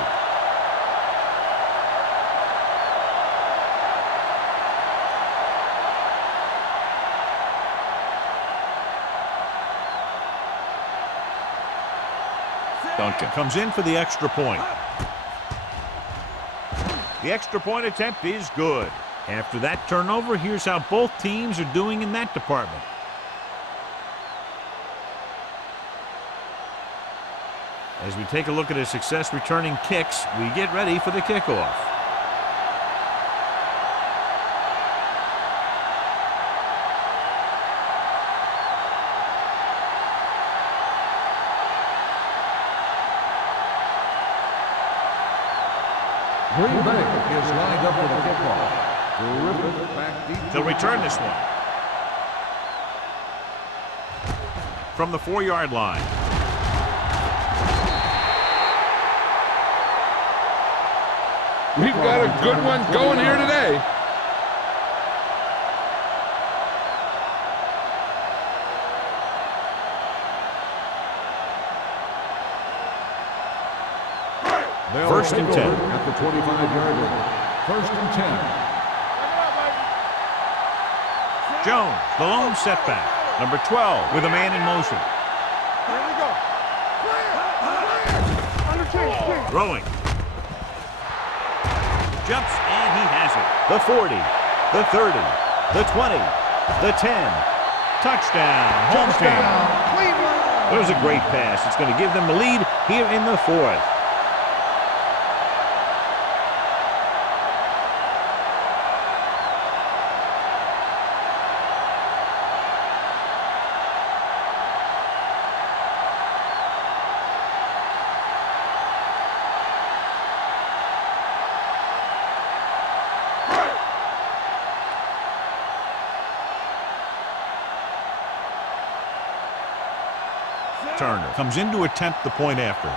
Duncan comes in for the extra point. The extra point attempt is good. After that turnover, here's how both teams are doing in that department. As we take a look at his success returning kicks, we get ready for the kickoff. Green Bay is lined up for the kickoff. Terrific back deep. They'll return this one. From the 4-yard line. We've got a good one going here today. First and 10. At the 25-yard line. First and 10. Jones, the lone setback. Number 12 with a man in motion. Here we go. Clear. Throwing. Jumps, and he has it. The 40, the 30, the 20, the 10. Touchdown, home team. It was a great pass. It's going to give them the lead here in the 4th. Turner comes in to attempt the point after.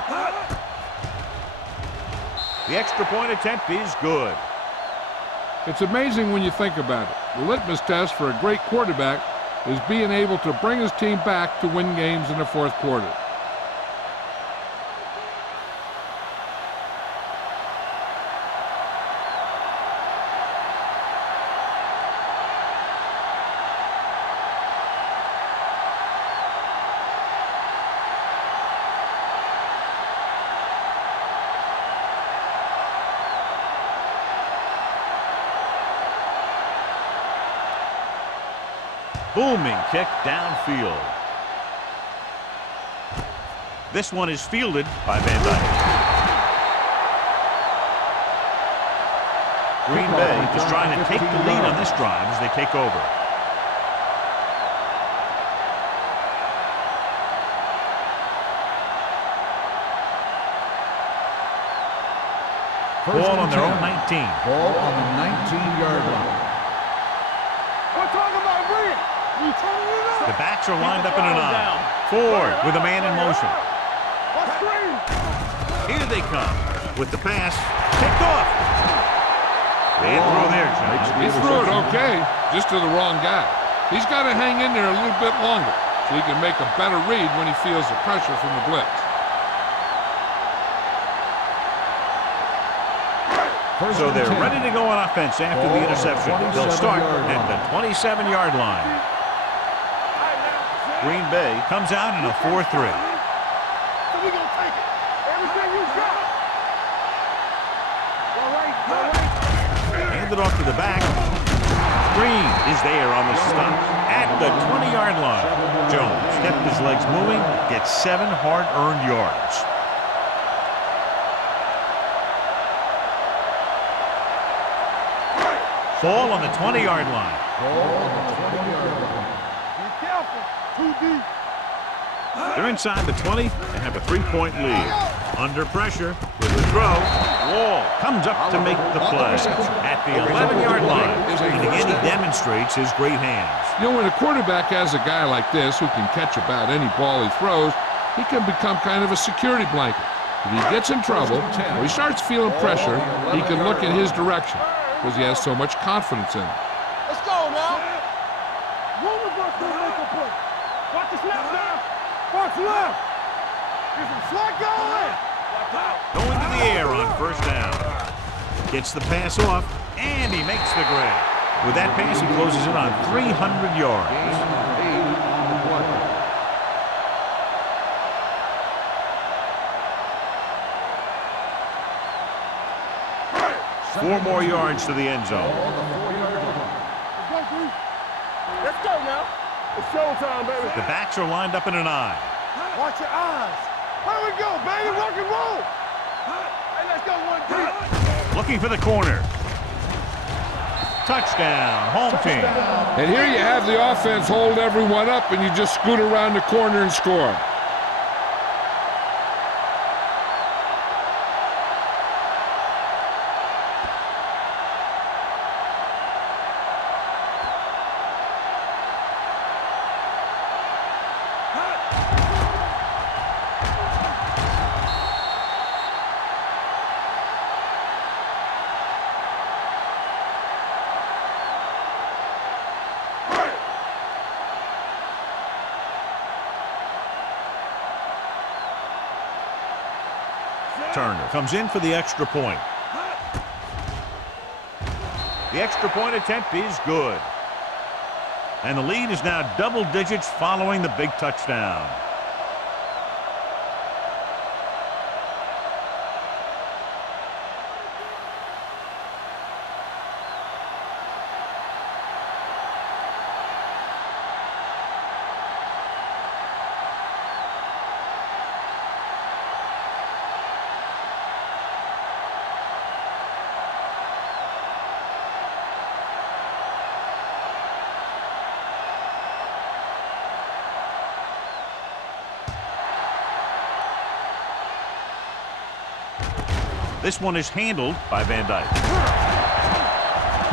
The extra point attempt is good. It's amazing when you think about it. The litmus test for a great quarterback is being able to bring his team back to win games in the 4th quarter. Booming kick downfield. This one is fielded by Van Dyke. Green Bay is trying to take the lead on this drive as they take over. Ball on their own 19. Ball on the 19-yard line. We're talking about bring it. We turning it up. The backs are lined up in an I. Ford with a man in motion. Let's screen. Here they come with the pass. Picked off. Bad throw there, John. He threw it okay, just to the wrong guy. He's got to hang in there a little bit longer so he can make a better read when he feels the pressure from the blitz. So they're ready to go on offense after the interception. They'll start at the 27-yard line. Green Bay comes out in a 4-3. So we gonna take it. Everything you got. All right. Handed off to the back. Green is there on the stop at the 20-yard line. Jones kept his legs moving, gets 7 hard-earned yards. Ball on the 20-yard line. Be careful. Too deep. They're inside the 20 and have a 3-point lead. Under pressure with the throw. Wall comes up to make the play at the 11-yard line. And again, he demonstrates his great hands. You know, when a quarterback has a guy like this who can catch about any ball he throws, he can become kind of a security blanket. If he gets in trouble or he starts feeling pressure, he can look in his direction because he has so much confidence in him. Let's go now. One reverse to make a play. Watch the snap now. Watch left. There's some slack going. Going to the air on first down. Gets the pass off, and he makes the grab. With that pass, he closes in on 300 yards. 4 more yards to the end zone. Ball on the 4-yard line. Let's go, D. Let's go now. It's showtime, baby. The backs are lined up in an I. Watch your eyes. Here we go, baby. Rock and roll. Hey, let's go, 1D. Looking for the corner. Touchdown, home team. And here you have the offense hold everyone up, and you just scoot around the corner and score. Turner comes in for the extra point. The extra point attempt is good. And the lead is now double digits following the big touchdown. This one is handled by Van Dyke.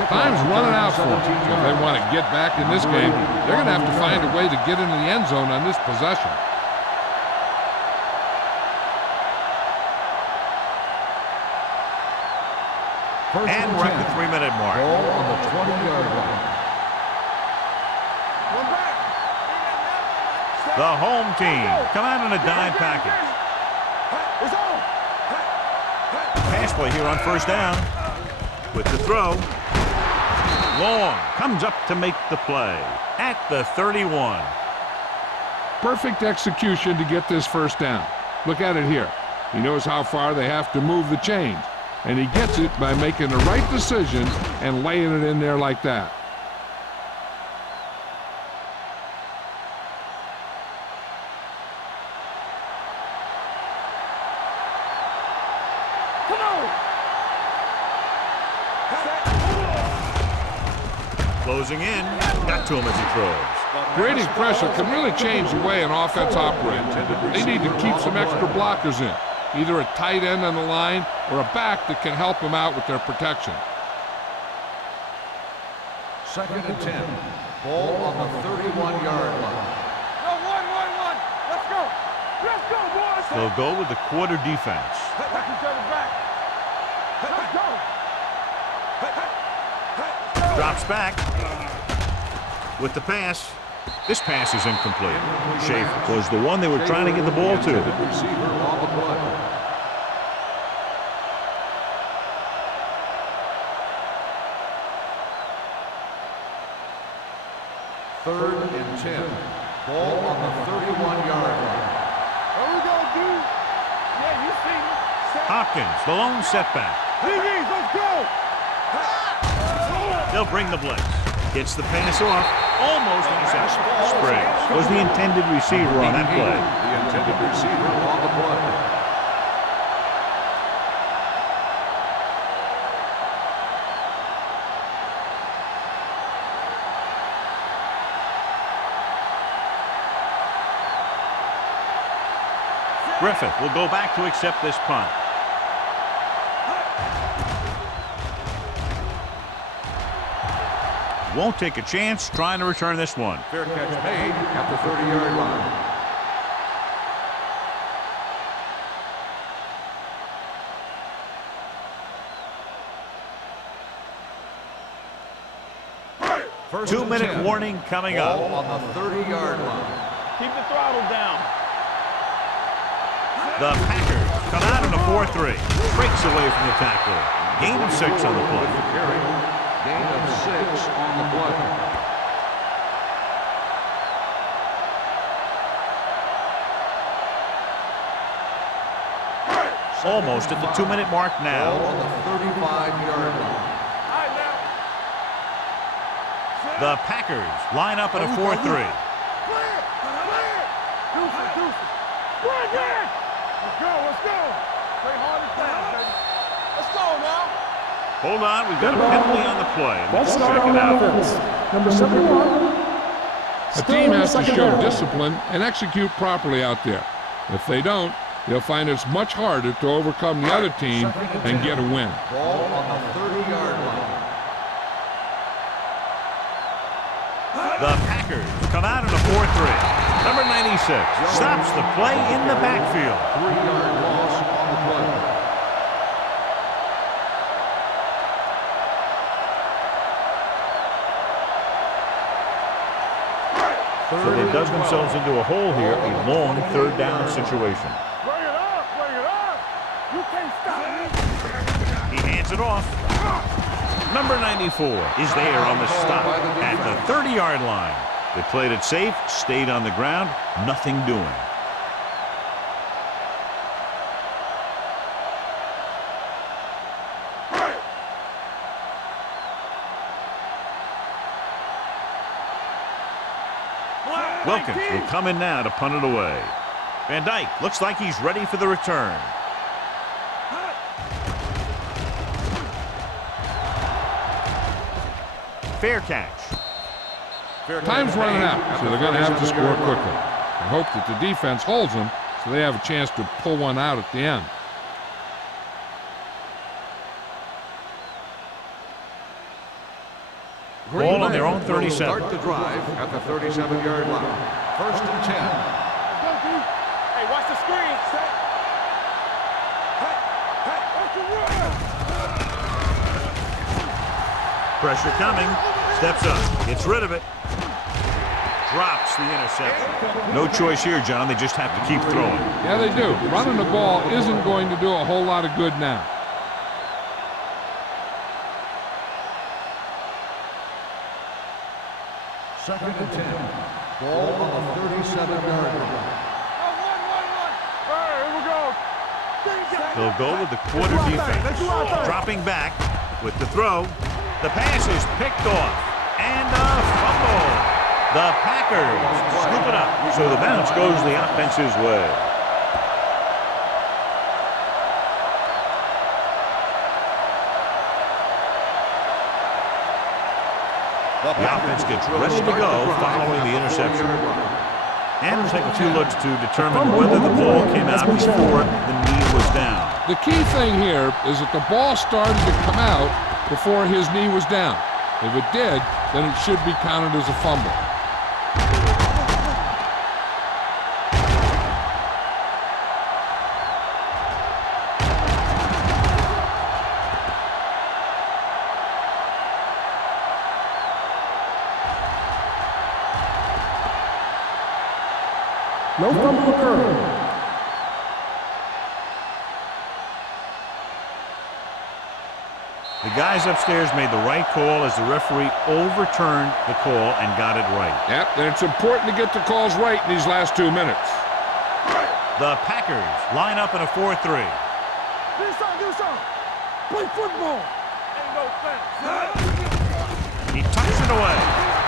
Time's running out for them. If they want to get back in this game, they're going to have to find a way to get into the end zone on this possession. And we're at the 3-minute mark. Ball on the 20-yard line. One back. The home team come out in a dime package. It's on. Pass play here on first down. With the throw. Long comes up to make the play at the 31. Perfect execution to get this first down. Look at it here. He knows how far they have to move the chains, and he gets it by making the right decision and laying it in there like that. Come on. Closing in. Got to him as he throws. Grading pressure can really change the way an offense operates. They need to keep some extra blockers in, either a tight end on the line or a back that can help them out with their protection. 2nd and 10. Ball on the 31-yard line. No, 1. Let's go. Let's go, boys. They'll go with the quarter defense. Watch each other back. Let's go. Drops back with the pass. This pass is incomplete. Schaefer was the one they were trying to get the ball to. Receiver on the play. Third and 10. Ball on the 31-yard line. Here we go, dude. Yeah, you see me. Hopkins, the lone setback. DBs, let's go. They'll bring the blitz. Gets the pass off. Almost intercepted. Spriggs was the intended receiver on that play. The intended receiver on the play. Griffith will go back to accept this punt. Won't take a chance trying to return this one. Fair catch made at the 30-yard line. First 2-minute and 10. warning coming Ball up. on the 30-yard line. Keep the throttle down. The Packers come out in a 4-3. Breaks away from the tackler. Gain of 6 on the With play. the carry. Gain of 6 on the play. Almost at the 2-minute mark Ball now. on the 35-yard line. The Packers line up in a 4-3. Clear! Clear! Deuce it, deuce it. Bring it! Let's go, let's go. Play hard and fast, baby. Let's go now. Hold on, we've got a penalty on the play. Ball Let's started check on it out. offense. Number 71. A team has to show discipline and execute properly out there. If they don't, they'll find it's much harder to overcome the other team and get a win. Ball on the 30-yard line. The Packers come out in a 4-3. Number 96 stops the play in the backfield. 3-yard loss on the play. So they dug themselves into a hole here, a long third down situation. Bring it up, bring it up. You can't stop me. He hands it off. Number 94 is there on the stop at the 30-yard line. They played it safe, stayed on the ground, nothing doing. Wilkins will come in now to punt it away. Van Dyke looks like he's ready for the return. Fair catch. Time's running out, so they're going to have to score quickly. I hope that the defense holds them so they have a chance to pull one out at the end. Ball on their own 37. Start the drive at the 37-yard line. 1st and 10. Go, D. Hey, watch the screen. Set. Hey, hey, watch the run. Pressure coming. Steps up. Gets rid of it. Drops the interception. No choice here, John. They just have to keep throwing. Yeah, they do. Running the ball isn't going to do a whole lot of good now. Second and 10. Ball on the 37-yard line. Hey, here we go. They'll go with the quarter defense. Dropping back with the throw. The pass is picked off. And a fumble. The Packers scoop it up. So the bounce goes the offense's way. The offense gets ready to go following the interception. And we'll take a few looks to determine whether the ball came out before the knee was down. The key thing here is that the ball started to come out before his knee was down. If it did, then it should be counted as a fumble. No fumble occurred. The guys upstairs made the right call as the referee overturned the call and got it right. Yep, and it's important to get the calls right in these last 2 minutes. The Packers line up in a 4-3. Do something. Play football. Ain't no fence. He tucks it away.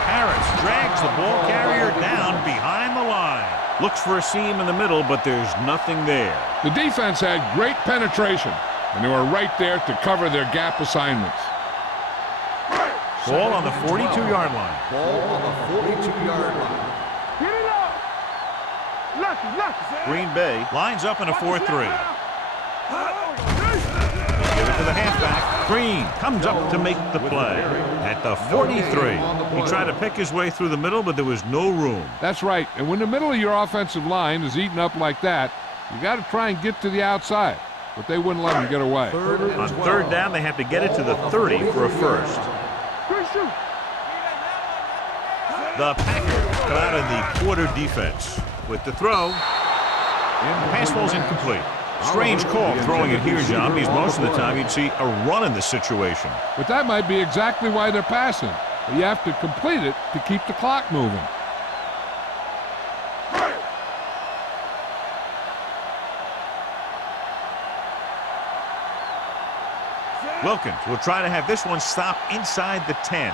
Harris drags the ball carrier down behind the line. Looks for a seam in the middle, but there's nothing there. The defense had great penetration, and they were right there to cover their gap assignments. Ball on the 42-yard line. Ball on the 42-yard line. Get it up. Lucky. Green Bay lines up in a 4-3. Give it to the halfback. Green comes up to make the play at the 43. He tried to pick his way through the middle, but there was no room. That's right, and when the middle of your offensive line is eaten up like that, you got to try and get to the outside, but they wouldn't let him get away. On third down, they have to get it to the 30 for a first. The Packers come out in the quarter defense with the throw. And the pass ball's incomplete. Strange call throwing it here, John, because most of the time you'd see a run in this situation. But that might be exactly why they're passing. But you have to complete it to keep the clock moving. Wilkins will try to have this one stop inside the 10.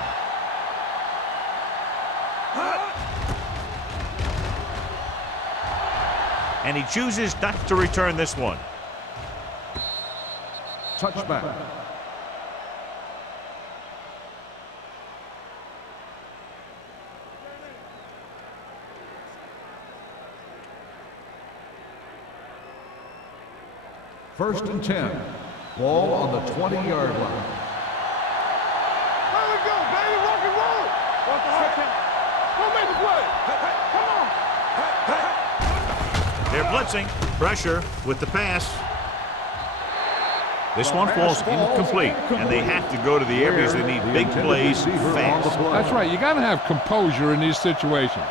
And he chooses not to return this one. Touchback. First and 10. Ball on the 20-yard line. There we go, baby. Rock and roll. Walk the high count. Go make the play. Come on. They're blitzing. Pressure with the pass. This one falls incomplete, and they have to go to the air because they need big plays fast. That's right. You got to have composure in these situations.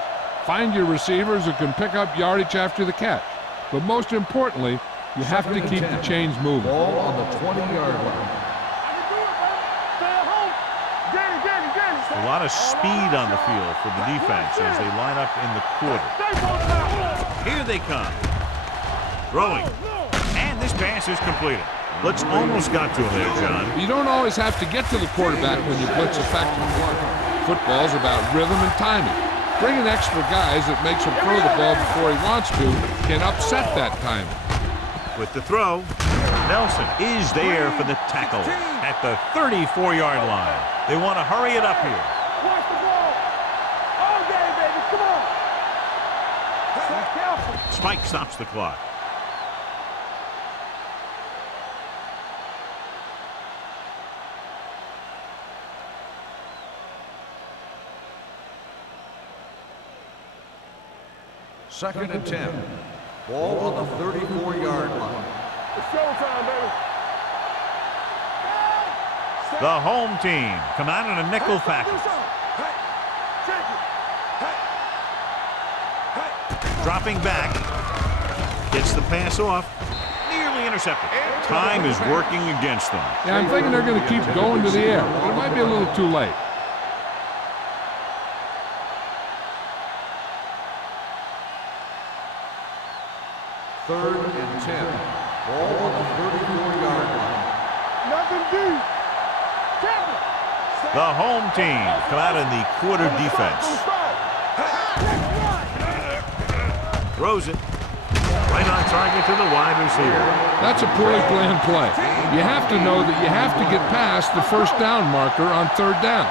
Find your receivers who can pick up yardage after the catch. But most importantly, you have to keep the chains moving. Ball on the 20-yard line. A lot of speed on the field for the defense as they line up in the quarter. Here they come. Throwing. And this pass is completed. Blitz almost got to him there, John. You don't always have to get to the quarterback when you blitz effectively. Football's about rhythm and timing. Bringing extra guys that makes him throw the ball before he wants to can upset that timing. With the throw, Nelson is there for the tackle at the 34-yard line. They want to hurry it up here. Watch the ball. All day, baby. Come on. Be careful. Spike stops the clock. Second and 10. Ball on the 34-yard line. It's showtime, baby. The home team come out in a nickel package. Dropping back. Gets the pass off. Nearly intercepted. Time is working against them. Yeah, I'm thinking they're going to keep going to the air, but it might be a little too late. Third and 10. Ball on the 34-yard line. Nothing deep. The home team come out in the quarter defense. Throws it. Right on target to the wide receiver. That's a poorly planned play. You have to know that you have to get past the first down marker on third down.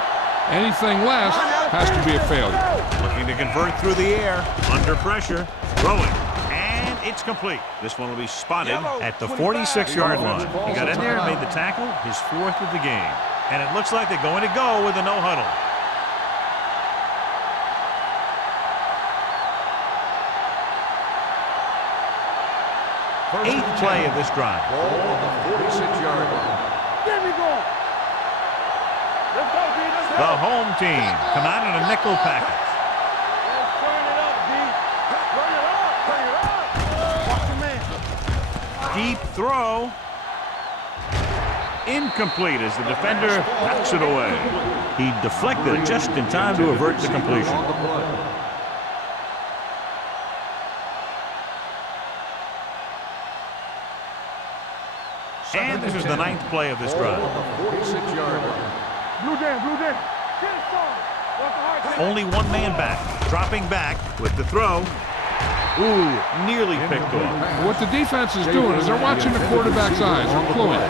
Anything less has to be a failure. Looking to convert through the air. Under pressure. Throwing. And it's complete. This one will be spotted at the 46-yard line. He got in there and made the tackle, his fourth of the game. And it looks like they're going to go with a no-huddle. Eighth play of this drive. Ball on the 46-yard line. There we go. Let's go, D. Let's go. The home team come out in a nickel package. Let's turn it up, D. Turn it up. Turn it up. Watch the man. Deep throw. Incomplete as the defender backs it away. He deflected it just in time to avert the completion. On the play. And this is the ninth play of this drive. Ball on the 46-yard line. Blue down, blue down. Get it started. Watch the hard count. Only one man back. Dropping back with the throw. Ooh, nearly picked off. What the defense is doing is they're watching the quarterback's eyes. They're cluing.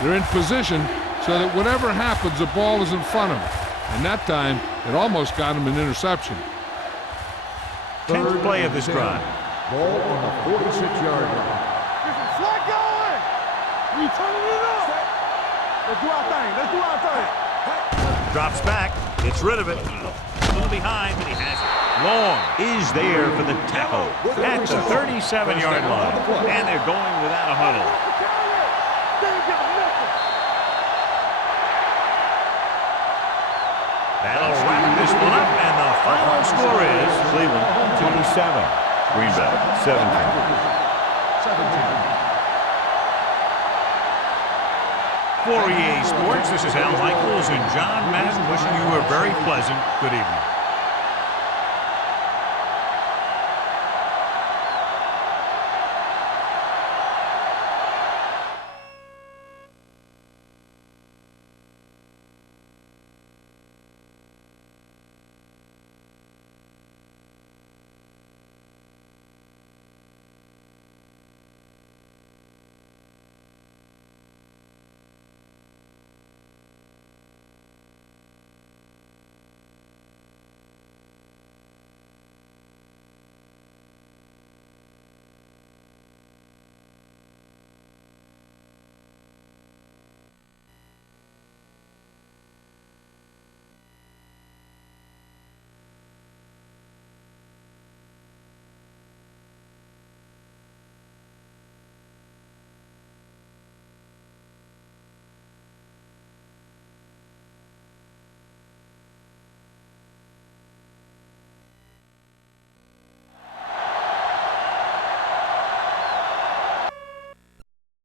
They're in position so that whatever happens, the ball is in front of them. And that time, it almost got him an interception. 10th play of this drive. Ball on the 46-yard line. Get some slack going. We turning it up. Let's do our thing. Let's do our thing. Drops back. Gets rid of it. A little behind, but he has it. Long is there for the tackle at the 37-yard line. And they're going without a huddle. That'll wrap this one up, and the final score is Cleveland 27, Green Bay 17. For EA Sports, this is Al Michaels and John Madden wishing you a very pleasant good evening.